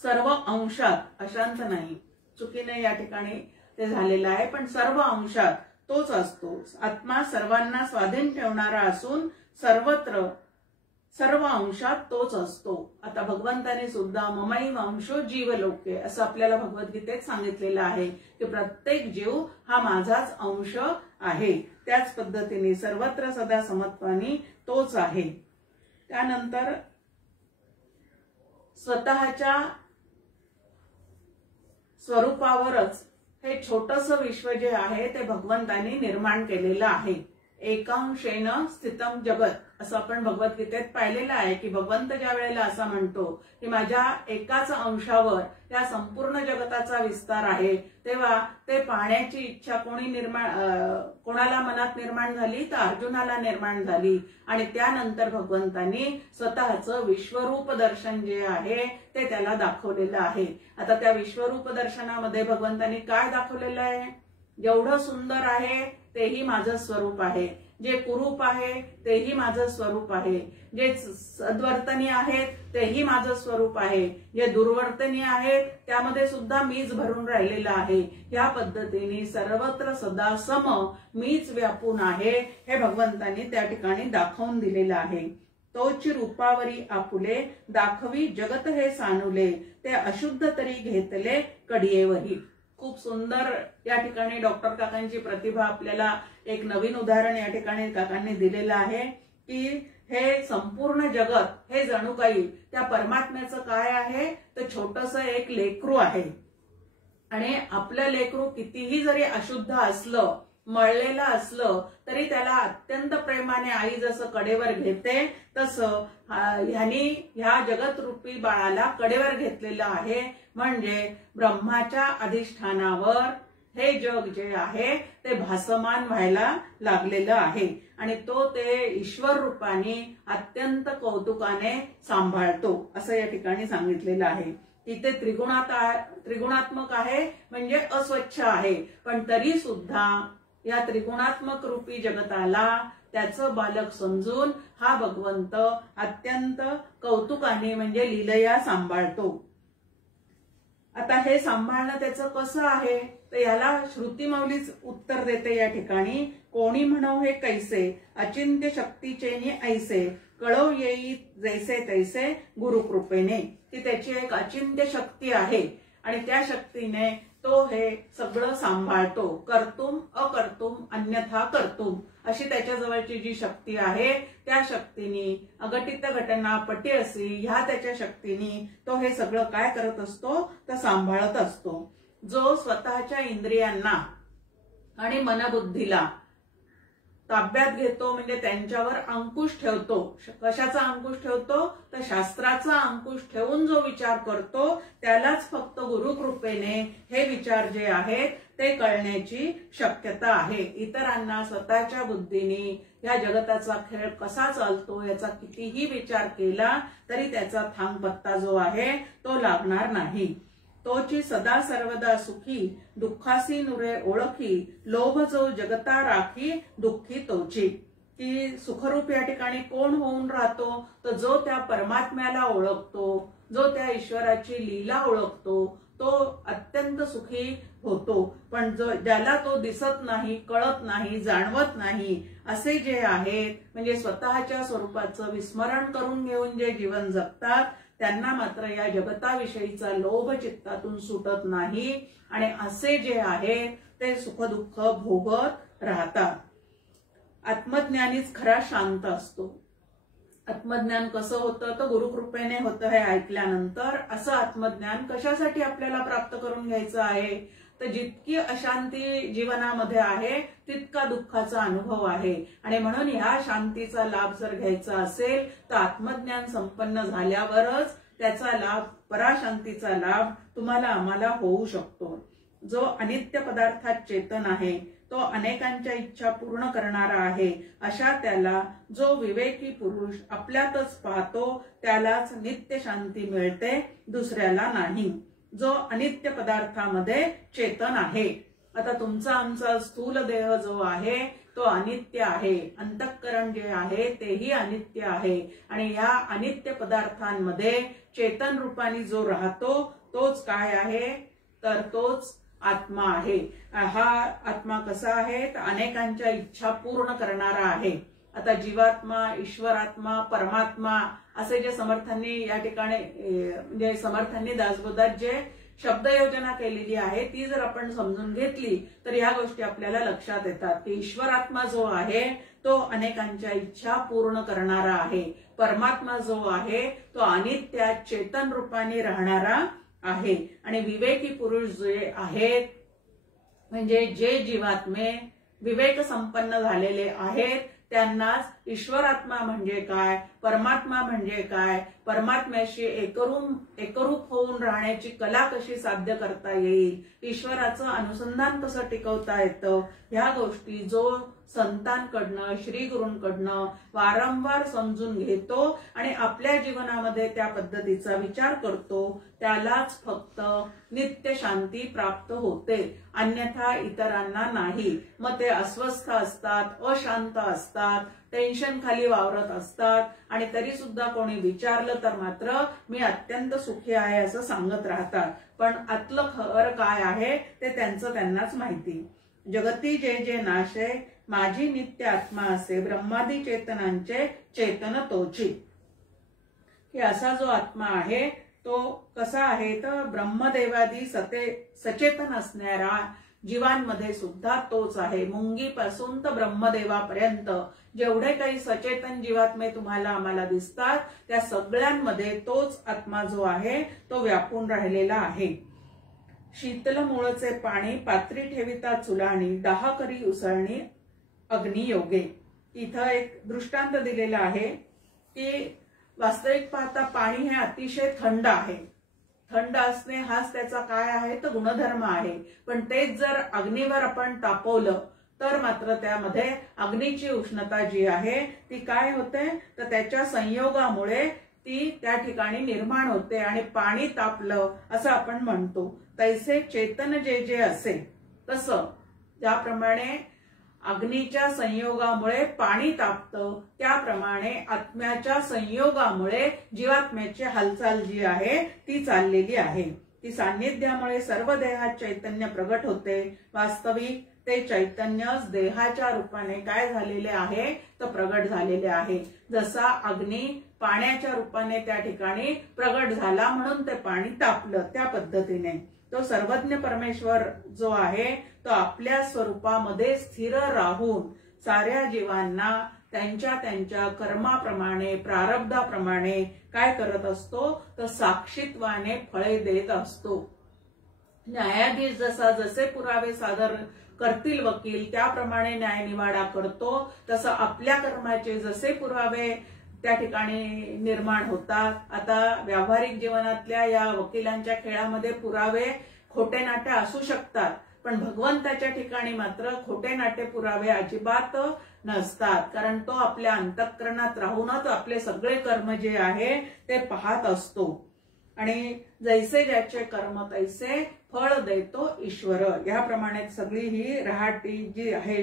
सर्व अंशात अशांत नाही, चुकीने या ठिकाणी ते झालेलं आहे, पण सर्व अंशात तोच असतो. आत्मा सर्वांना स्वाधीन ठेवणारा असून सर्वत्र सर्व अंशात तोच असतो. आता भगवंताने सुद्धा ममैव अंशो जीवलोके असं आपल्याला भगवद्गीतेत सांगितलेलं आहे की प्रत्येक जीव हा माझाच अंश आहे. त्याच पद्धतीने सर्वत्र सदा समत्वानी तोच आहे. त्यानंतर स्वतःच्या स्वरूपावरच हे छोटंसं विश्व जे आहे ते भगवंतानी निर्माण केलेलं आहे. एकांशेन स्थितम जगत असं आपण भगवद्गीतेत पाहिलेलं आहे की भगवंत ज्या वेळेला असं म्हणतो की माझ्या एकाच अंशावर या संपूर्ण जगताचा विस्तार आहे, तेव्हा ते पाहण्याची इच्छा कोणाला मनात निर्माण झाली, तर अर्जुनाला निर्माण झाली. आणि त्यानंतर भगवंतांनी स्वतःचं विश्वरूप दर्शन जे आहे ते त्याला दाखवलेलं आहे. आता त्या विश्वरूप दर्शनामध्ये भगवंतांनी काय दाखवलेलं आहे? जेवढं सुंदर आहे तेही माझं स्वरूप आहे, जे कुरूप आहे तेही माझं स्वरूप आहे, जे सद्वर्तनी आहेत तेही माझं स्वरूप आहे, जे दुर्वर्तनी आहेत त्यामध्ये सुद्धा मीच भरून राहिलेला आहे. या पद्धतीने सर्वत्र सदा सम मीच व्यापून आहे हे भगवंतांनी त्या ठिकाणी दाखवून दिलेलं आहे. तोची रूपावरी आपुले दाखवी जगत हे सानुले, ते अशुद्ध तरी घेतले कडियेवरी. खूप सुंदर या ठिकाणी डॉक्टर काकांची प्रतिभा आपल्याला एक नवीन उदाहरण या ठिकाणी काकांनी दिलेलं आहे की हे संपूर्ण जगत हे जणू काही त्या परमात्म्याचं काय आहे तर छोटंसं एक लेकरू आहे. आणि आपलं लेकरू कितीही जरी अशुद्ध असलं, मळलेलं असलं तरी त्याला अत्यंत प्रेमाने आई जसं कडेवर घेते तसं ह्यानी ह्या जगतरूपी बाळाला कडेवर घेतलेलं आहे. म्हणजे ब्रह्माच्या अधिष्ठानावर हे जग जे आहे ते भासमान व्हायला लागलेलं आहे आणि तो ते ईश्वर रूपाने अत्यंत कौतुकाने सांभाळतो असं या ठिकाणी सांगितलेलं आहे. इथे त्रिगुणात्मक आहे म्हणजे अस्वच्छ आहे, पण तरी सुद्धा या त्रिगुणात्मक रूपी जगताला त्याचं बालक समजून हा भगवंत अत्यंत कौतुकाने म्हणजे लीलया सांभाळतो. आता हे सांभाळणं त्याचं कसं आहे तर याला श्रुतीमाऊलीच उत्तर देते या ठिकाणी. कोणी म्हणो हे कैसे अचिंत्य शक्तीचेनी ऐसे, कळव येई जैसे तैसे गुरुकृपेने. की त्याची एक अचिंत्य शक्ती आहे आणि त्या शक्तीने तो हे सगळं सांभाळतो. कर्तुम अकर्तुम अन्यथा कर्तुम अशी त्याच्याजवळची जी शक्ती आहे त्या शक्तीने अघटित घटना पटी असी ह्या त्याच्या शक्तीने तो हे सगळं काय करत असतो तर सांभाळत असतो. जो स्वतःच्या इंद्रियांना आणि मनबुद्धीला ताब्यात घेतो म्हणजे त्यांच्यावर अंकुश ठेवतो. कशाचा अंकुश ठेवतो तर शास्त्राचा अंकुश ठेवून जो विचार करतो त्यालाच फक्त गुरुकृपेने हे विचार जे आहेत ते कळण्याची शक्यता आहे. इतरांना स्वतःच्या बुद्धीने या जगताचा खेळ कसा चालतो याचा कितीही विचार केला तरी त्याचा थांगपत्ता जो आहे तो लागणार नाही. तोची सदा सर्वदा सुखी दुःखासी नुरे ओळखी, लोभ जो जगता राखी दुःखी तोची. की सुखरूप या ठिकाणी कोण होऊन राहतो तर जो त्या परमात्म्याला ओळखतो, जो त्या ईश्वराची लीला ओळखतो तो अत्यंत सुखी होतो. पण ज्याला तो दिसत नाही, कळत नाही, जाणवत नाही असे जे आहेत म्हणजे स्वतःच्या स्वरूपाचं विस्मरण करून घेऊन जे जीवन जगतात त्यांना मात्र या जगताविषयीचा लोभ चित्तातून सुटत नाही आणि असे जे आहेत ते सुखदुःख भोगत राहतात. आत्मज्ञानीच खरा शांत असतो. आत्मज्ञान कसं होतं तर गुरुकृपेने होतं हे ऐकल्यानंतर. असं आत्मज्ञान कशासाठी आपल्याला प्राप्त करून घ्यायचं आहे तर जितकी अशांती जीवनामध्ये आहे तितका दुःखाचा अनुभव आहे आणि म्हणून ह्या शांतीचा लाभ जर घ्यायचा असेल तर आत्मज्ञान संपन्न झाल्यावरच त्याचा लाभ, पराशांतीचा लाभ तुम्हाला आम्हाला होऊ शकतो. जो अनित्य पदार्थात चेतन आहे तो अनेकांच्या इच्छा पूर्ण करणारा आहे, अशा त्याला जो विवेकी पुरुष आपल्यातच पाहतो त्यालाच नित्य शांती मिळते, दुसऱ्याला नाही. जो अनित्य पदार्थामध्ये चेतन आहे. आता तुमचा आमचा स्थूल देह जो आहे तो अनित्य आहे, अंतःकरण जे आहे तेही अनित्य आहे, आणि या अनित्य पदार्थांमध्ये चेतन रूपाने जो राहतो तोच काय आहे, तर तोच आत्मा आहे. हा आत्मा कसा आहे, तर अनेकांच्या इच्छा पूर्ण करणारा आहे. आता जीवात्मा, ईश्वरात्मा, परमात्मा असे जे समर्थांनी या ठिकाणी म्हणजे समर्थांनी दासबोधात जे शब्दयोजना केलेली आहे ती जर आपण समजून घेतली तर या गोष्टी आपल्याला लक्षात येतात की ईश्वरात्मा जो आहे तो अनेकांच्या इच्छा पूर्ण करणारा आहे. परमात्मा जो आहे तो अनित्य चेतन रूपाने राहणारा आहे. आणि विवेकी पुरुष जे आहेत म्हणजे जे जीवात्मे विवेक संपन्न झालेले आहेत त्यांनाच ईश्वरात्मा म्हणजे काय, परमात्मा म्हणजे काय, परमात्म्याशी एकरूप होऊन राहण्याची कला कशी साध्य करता येईल, ईश्वराचं अनुसंधान कसं टिकवता येतं, ह्या गोष्टी जो संतांकडनं, श्री गुरूंकडनं वारंवार समजून घेतो आणि आपल्या जीवनामध्ये त्या पद्धतीचा विचार करतो त्यालाच फक्त नित्य शांती प्राप्त होते, अन्यथा इतरांना नाही. मग ते अस्वस्थ असतात, अशांत असतात, टेन्शन खाली वावरत असतात आणि तरी सुद्धा कोणी विचारलं तर मात्र मी अत्यंत सुखी आहे असं सांगत राहतात. पण आतलं खरं काय आहे ते त्यांचं त्यांनाच माहिती. जगती जे जे नाशे माझी नित्य आत्मा असे ब्रह्मादी चेतनांचे चेतन तोची. की असा जो आत्मा आहे तो कसा आहे तर ब्रह्मदेवादी सचेतन असणारा जीवांमध्ये सुद्धा तोच आहे. मुंगीपासून तर ब्रह्मदेवापर्यंत जेवढे काही सचेतन जीवात्मे तुम्हाला आम्हाला दिसतात त्या सगळ्यांमध्ये तोच आत्मा जो आहे तो व्यापून राहिलेला आहे. शीतल मूळचे पाणी पात्री ठेविता चुलाणी, दाह करी उसळणी अग्नियोगे. इथं एक दृष्टांत दिलेला आहे की वास्तविक पाहता पाणी हे अतिशय थंड आहे. थंड असणे हाच त्याचा काय आहे तर गुणधर्म आहे. पण तेच जर अग्नीवर आपण तापवलं तर मात्र त्यामध्ये अग्नीची उष्णता जी आहे ती काय होते तर त्याच्या संयोगामुळे ती त्या ठिकाणी निर्माण होते आणि पाणी तापलं असं आपण म्हणतो. तैसे चेतन जे जे असे तसं ज्याप्रमाणे अग्नीच्या संयोगामुळे पाणी तापतं त्याप्रमाणे आत्म्याच्या संयोगामुळे जीवात्म्याची हालचाल जी आहे ती चाललेली आहे. ती सान्निध्यामुळे सर्व देहात चैतन्य प्रगट होते. वास्तविक ते चैतन्यच देहाच्या रूपाने काय झालेले आहे तर प्रगट झालेले आहे. जसा अग्नी पाण्याच्या रूपाने त्या ठिकाणी प्रगट झाला म्हणून ते पाणी तापलं त्या पद्धतीने तो सर्वज्ञ परमेश्वर जो आहे तो आपल्या स्वरूपामध्ये स्थिर राहून साऱ्या जीवांना त्यांच्या त्यांच्या कर्माप्रमाणे प्रारब्धाप्रमाणे काय करत असतो तर साक्षीत्वाने फळे देत असतो. न्यायाधीश जसे पुरावे सादर करतील वकील त्याप्रमाणे न्यायनिवाडा करतो, तसं आपल्या कर्माचे जसे पुरावे त्या ठिकाणी निर्माण होतात. आता व्यावहारिक जीवनातल्या या वकिलांच्या खेळामध्ये पुरावे खोटे नाटे असू शकतात, पण भगवंताच्या ठिकाणी मात्र खोटे नाटे पुरावे अजिबात नसतात. कारण तो आपल्या अंतःकरणात राहूनच आपले सगळे कर्म जे आहे ते पाहत असतो आणि जैसे ज्याचे कर्म तैसे फळ देतो ईश्वर. याप्रमाणे सगळी ही रहाटी जी आहे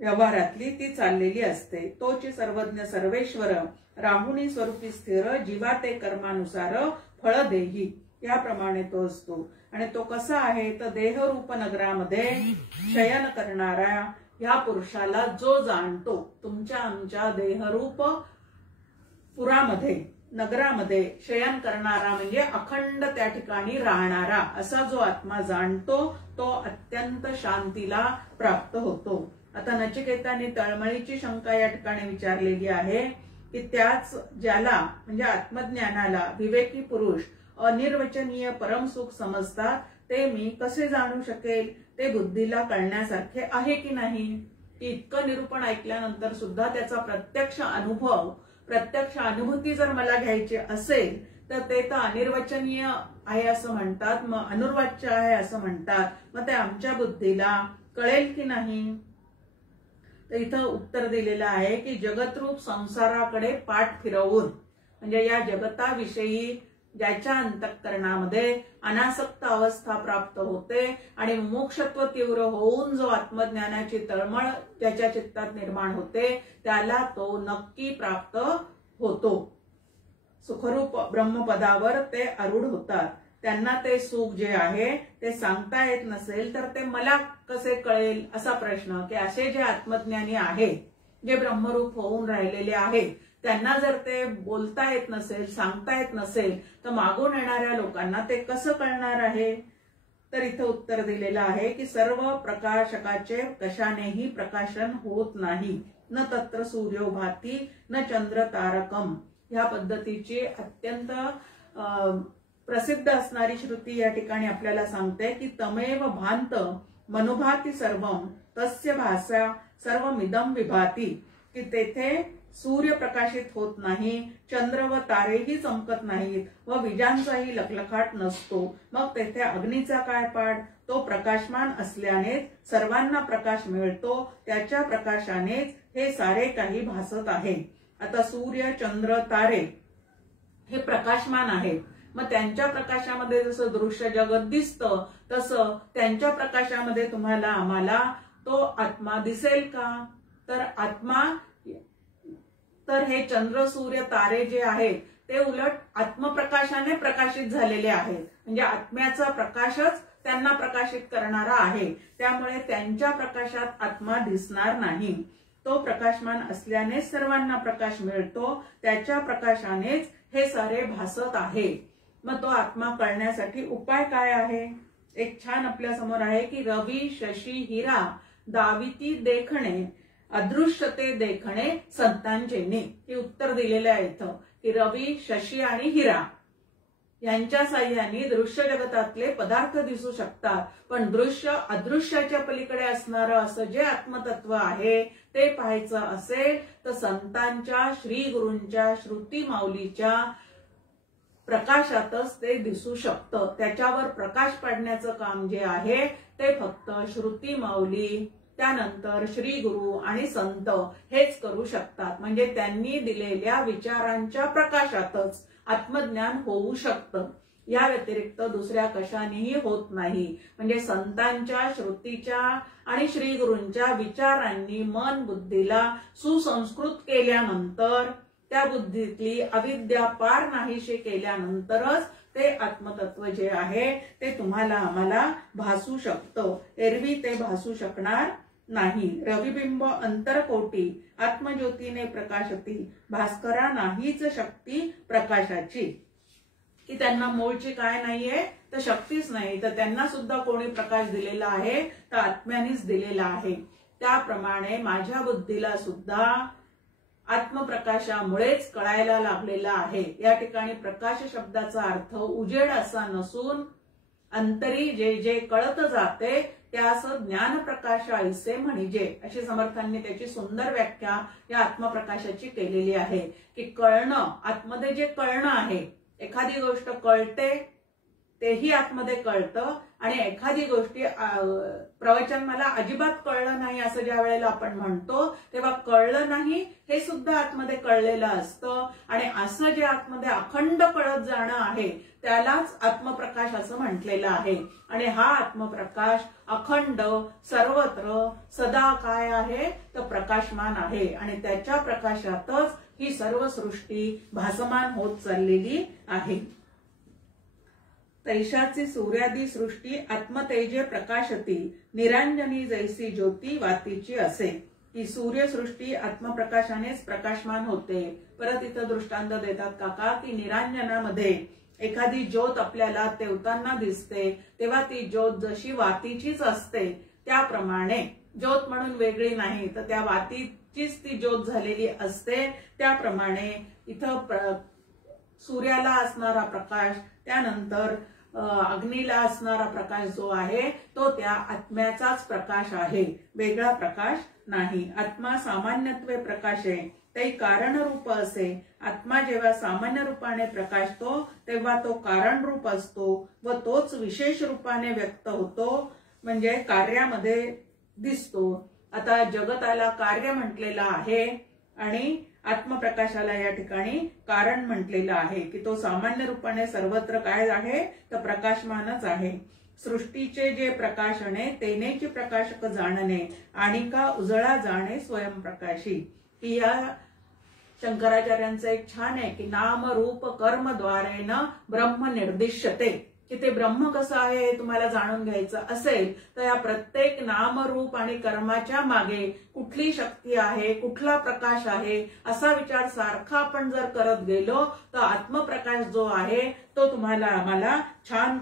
व्यवहारातली ती चाललेली असते. तोची सर्वज्ञ सर्वेश्वर राहुनी स्वरूपी स्थिर जीवा ते कर्मानुसार फळ देही. याप्रमाणे तो असतो आणि तो कसा आहे तर देहरूप नगरामध्ये शयन करणारा या पुरुषाला जो जाणतो, तुमच्या आमच्या देहरूप पुरामध्ये नगरामध्ये शयन करणारा म्हणजे अखंड त्या ठिकाणी राहणारा असा जो आत्मा जाणतो तो अत्यंत शांतीला प्राप्त होतो. आता नचिकेताने तळमळीची शंका या ठिकाणी विचारलेली आहे की त्याच ज्याला म्हणजे आत्मज्ञानाला विवेकी पुरुष अनिर्वचनीय परमसुख समजतात ते मी कसे जाणू शकेल, ते बुद्धीला कळण्यासारखे आहे की नाही. इतकं निरूपण ऐकल्यानंतर सुद्धा त्याचा प्रत्यक्ष अनुभव प्रत्यक्ष अनुभूती जर मला घ्यायची असेल तर ते तर अनिर्वचनीय आहे असं म्हणतात, मग अनुर्वाच्य आहे असं म्हणतात. मग ते आमच्या बुद्धीला कळेल की नाही? तर इथं उत्तर दिलेलं आहे की जगतरूप संसाराकडे पाठ फिरवून, म्हणजे या जगताविषयी ज्याच्या अंतःकरणामध्ये अनासक्त अवस्था प्राप्त होते आणि मोक्षत्व तीव्र होऊन जो आत्मज्ञानाची तळमळ ज्याच्या चित्तात निर्माण होते त्याला तो नक्की प्राप्त होतो. सुखरूप ब्रह्मपदावर ते आरूढ होतात. त्यांना ते सुख जे आहे ते सांगता येत नसेल तर ते मला कसे कळेल असा प्रश्न, की असे जे आत्मज्ञानी आहे, जे ब्रह्मरूप होऊन राहिलेले आहेत, त्यांना जर ते बोलता येत नसेल, सांगता येत नसेल तर मागून येणाऱ्या लोकांना ते कसं कळणार आहे? तर इथं उत्तर दिलेलं आहे की सर्व प्रकाशकाचे कशानेही प्रकाशन होत नाही. न तत्र सूर्यो भाती न चंद्र तारकम. ह्या पद्धतीची अत्यंत प्रसिद्ध असणारी श्रुती या ठिकाणी आपल्याला सांगते की तमेव भांत मनुभाती सर्वम तस्य भासा सर्वमिदं विभाती. की तेथे सूर्य प्रकाशित होत नाही, चंद्र व तारेही चमकत नाहीत व विजांचाही लखलखाट नसतो. मग तेथे अग्नीचा काय पाड? तो प्रकाशमान असल्याने सर्वांना प्रकाश मिळतो, त्याच्या प्रकाशानेच हे सारे काही भासत आहे. आता सूर्य, चंद्र, तारे हे प्रकाशमान आहेत. मग त्यांच्या प्रकाशामध्ये जसं दृश्य जगत दिसतं तसं त्यांच्या प्रकाशामध्ये तुम्हाला आम्हाला तो आत्मा दिसेल का? तर आत्मा, तर हे चंद्र, सूर्य, तारे जे आहेत ते उलट आत्मप्रकाशाने प्रकाशित झालेले आहेत. म्हणजे आत्म्याचा प्रकाशच त्यांना प्रकाशित करणारा आहे. त्यामुळे त्यांच्या प्रकाशात आत्मा दिसणार नाही. तो प्रकाशमान असल्याने सर्वांना प्रकाश मिळतो, त्याच्या प्रकाशानेच हे सारे भासत आहे. मग तो आत्मा कळण्यासाठी उपाय काय आहे? एक छान आपल्या समोर आहे की रवी, शशी, हिरा दाविती देखणे, अदृश्यते देखणे संतांचेने. हे उत्तर दिलेले आहे इथं की रवी, शशी आणि हिरा यांच्या साह्याने दृश्य जगतातले पदार्थ दिसू शकतात, पण दृश्य अदृश्याच्या पलीकडे असणारं असं जे आत्मतत्व आहे ते पाहायचं असेल तर संतांच्या, श्री गुरूंच्या, श्रुती माऊलीच्या प्रकाशातच ते दिसू शकतं. त्याच्यावर प्रकाश पाडण्याचं काम जे आहे ते फक्त श्रुती माऊली, त्यानंतर श्री गुरु आणि संत हेच करू शकतात. म्हणजे त्यांनी दिलेल्या विचारांच्या प्रकाशातच आत्मज्ञान होऊ शकतं. या व्यतिरिक्त दुसऱ्या कशानेही होत नाही. म्हणजे संतांच्या, श्रुतीच्या आणि श्री गुरूंच्या विचारांनी मन बुद्धीला सुसंस्कृत केल्यानंतर, त्या बुद्धीतली अविद्या पार नाहीशी केल्यानंतरच ते आत्मतत्व जे आहे ते तुम्हाला आम्हाला भासू शकतं. एरवी ते भासू शकणार नाही. रविबिंब अंतरकोटी आत्मज्योतीने प्रकाशती, भास्करा नाहीच शक्ती प्रकाशाची. की त्यांना मूळची काय नाहीये तर शक्तीच नाही, तर त्यांना सुद्धा कोणी प्रकाश दिलेला आहे तर आत्म्यानेच दिलेला आहे. त्याप्रमाणे माझ्या बुद्धीला सुद्धा आत्मप्रकाशामुळेच कळायला लागलेला आहे. या ठिकाणी प्रकाश शब्दाचा अर्थ उजेड असा नसून अंतरी जे जे कळत जाते त्यास ज्ञानप्रकाश ऐसे म्हणजे, अशी समर्थांनी त्याची सुंदर व्याख्या या आत्मप्रकाशाची केलेली आहे. की कळणं, आतमध्ये जे कळणं आहे, एखादी गोष्ट कळते तेही आतमध्ये कळतं, आणि एखादी गोष्टी प्रवचन मला अजिबात कळलं नाही असं ज्या वेळेला आपण म्हणतो तेव्हा कळलं नाही हे सुद्धा आतमध्ये कळलेलं असतं. आणि असं जे आतमध्ये अखंड कळत जाणं आहे त्यालाच आत्मप्रकाश असं म्हटलेलं आहे. आणि हा आत्मप्रकाश अखंड सर्वत्र सदा काय आहे तर प्रकाशमान आहे. आणि त्याच्या प्रकाशातच ही सर्व सृष्टी भासमान होत चाललेली आहे. तैशाची सूर्यादी सृष्टी आत्मतेजे प्रकाशती, निरांजनी जैसी ज्योती वातीची असे. की सूर्यसृष्टी आत्मप्रकाशानेच प्रकाशमान होते. परत इथं दृष्टांत देतात काका की निरांजनामध्ये एखादी ज्योत आपल्याला तेवताना दिसते तेव्हा ती ज्योत जशी वातीचीच असते त्याप्रमाणे, ज्योत म्हणून वेगळी नाही तर त्या वातीचीच ती ज्योत झालेली असते, त्याप्रमाणे इथं सूर्याला असणारा प्रकाश, त्यानंतर अग्नीला असणारा प्रकाश जो आहे तो त्या आत्म्याचाच प्रकाश आहे, वेगळा प्रकाश नाही. आत्मा सामान्यत्वे प्रकाशे ते कारण रूप असे. आत्मा जेव्हा सामान्य रूपाने प्रकाशतो तेव्हा तो कारण रूप असतो व तोच विशेष रूपाने व्यक्त होतो. म्हणजे कार्यामध्ये दिसतो। आता जगताला कार्य म्हटलेलं आहे आणि आत्मप्रकाशाला या ठिकाणी कारण म्हटलेलं आहे की तो सामान्य रूपाने सर्वत्र काय आहे तर प्रकाशमानच आहे। सृष्टीचे जे प्रकाशने तेनेची प्रकाशक जाणणे आणि का उजळा जाणे स्वयंप्रकाशी। की या शंकराचार्यांचं एक छान आहे की नाम रूप कर्म द्वारेन ब्रह्म निर्दिश्यते, की ते ब्रह्म कसं आहे हे तुम्हाला जाणून घ्यायचं असेल तर या प्रत्येक नाम रूप आणि कर्माच्या मागे कुठली शक्ती आहे, कुठला प्रकाश आहे असा विचार सारखा आपण जर करत गेलो तर आत्मप्रकाश जो आहे तो तुम्हाला आम्हाला छान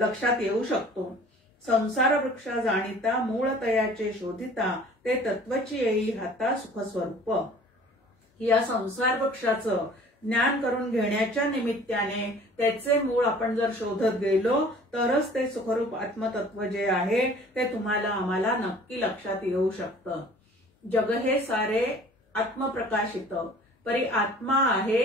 लक्षात येऊ शकतो। संसार वृक्ष जाणिता मूळ तयाचे शोधिता ते तत्वची येई हाता सुखस्वरूप। या संसार वृक्षाचं ज्ञान करून घेण्याच्या निमित्ताने त्याचे मूळ आपण जर शोधत गेलो तरच ते सुखरूप आत्मतत्व जे आहे ते तुम्हाला आम्हाला नक्की लक्षात येऊ शकतं। जग हे सारे आत्मप्रकाशित परी आत्मा आहे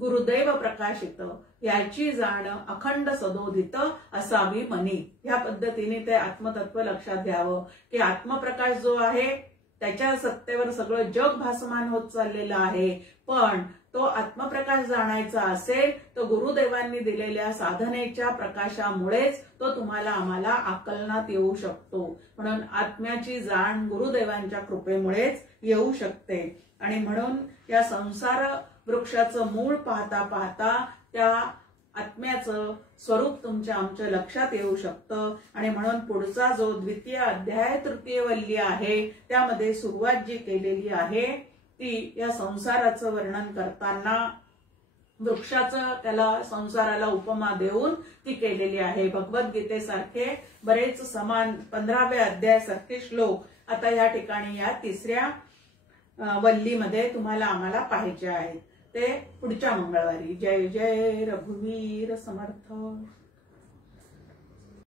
गुरुदेव प्रकाशित, याची जाण अखंड सदोदित असावी मनी। ह्या पद्धतीने ते आत्मतत्व लक्षात घ्यावं की आत्मप्रकाश जो आहे त्याच्या सत्तेवर सगळं जग भासमान होत चाललेलं आहे, पण तो आत्मप्रकाश जाणायचा असेल तर गुरुदेवांनी दिलेल्या साधनेच्या प्रकाशामुळेच तो तुम्हाला आम्हाला आकलनात येऊ शकतो। म्हणून आत्म्याची जाण गुरुदेवांच्या कृपेमुळेच येऊ शकते आणि म्हणून या संसार वृक्षाचं मूळ पाहता पाहता त्या आत्म्याचं स्वरूप तुमच्या आमच्या लक्षात येऊ शकतं आणि म्हणून पुढचा जो द्वितीय अध्याय तृतीय वल्ली आहे त्यामध्ये सुरुवात जी केलेली आहे ती या संसाराचं वर्णन करताना वृक्षाचं त्याला संसाराला उपमा देऊन ती केलेली आहे। भगवद्गीतेसारखे बरेच समान 15व्या अध्यायासारखे श्लोक आता या ठिकाणी या तिसऱ्या वल्लीमध्ये तुम्हाला आम्हाला पाहायचे आहेत। ते पुढच्या मंगळवारी। जय जय रघुवीर समर्थ।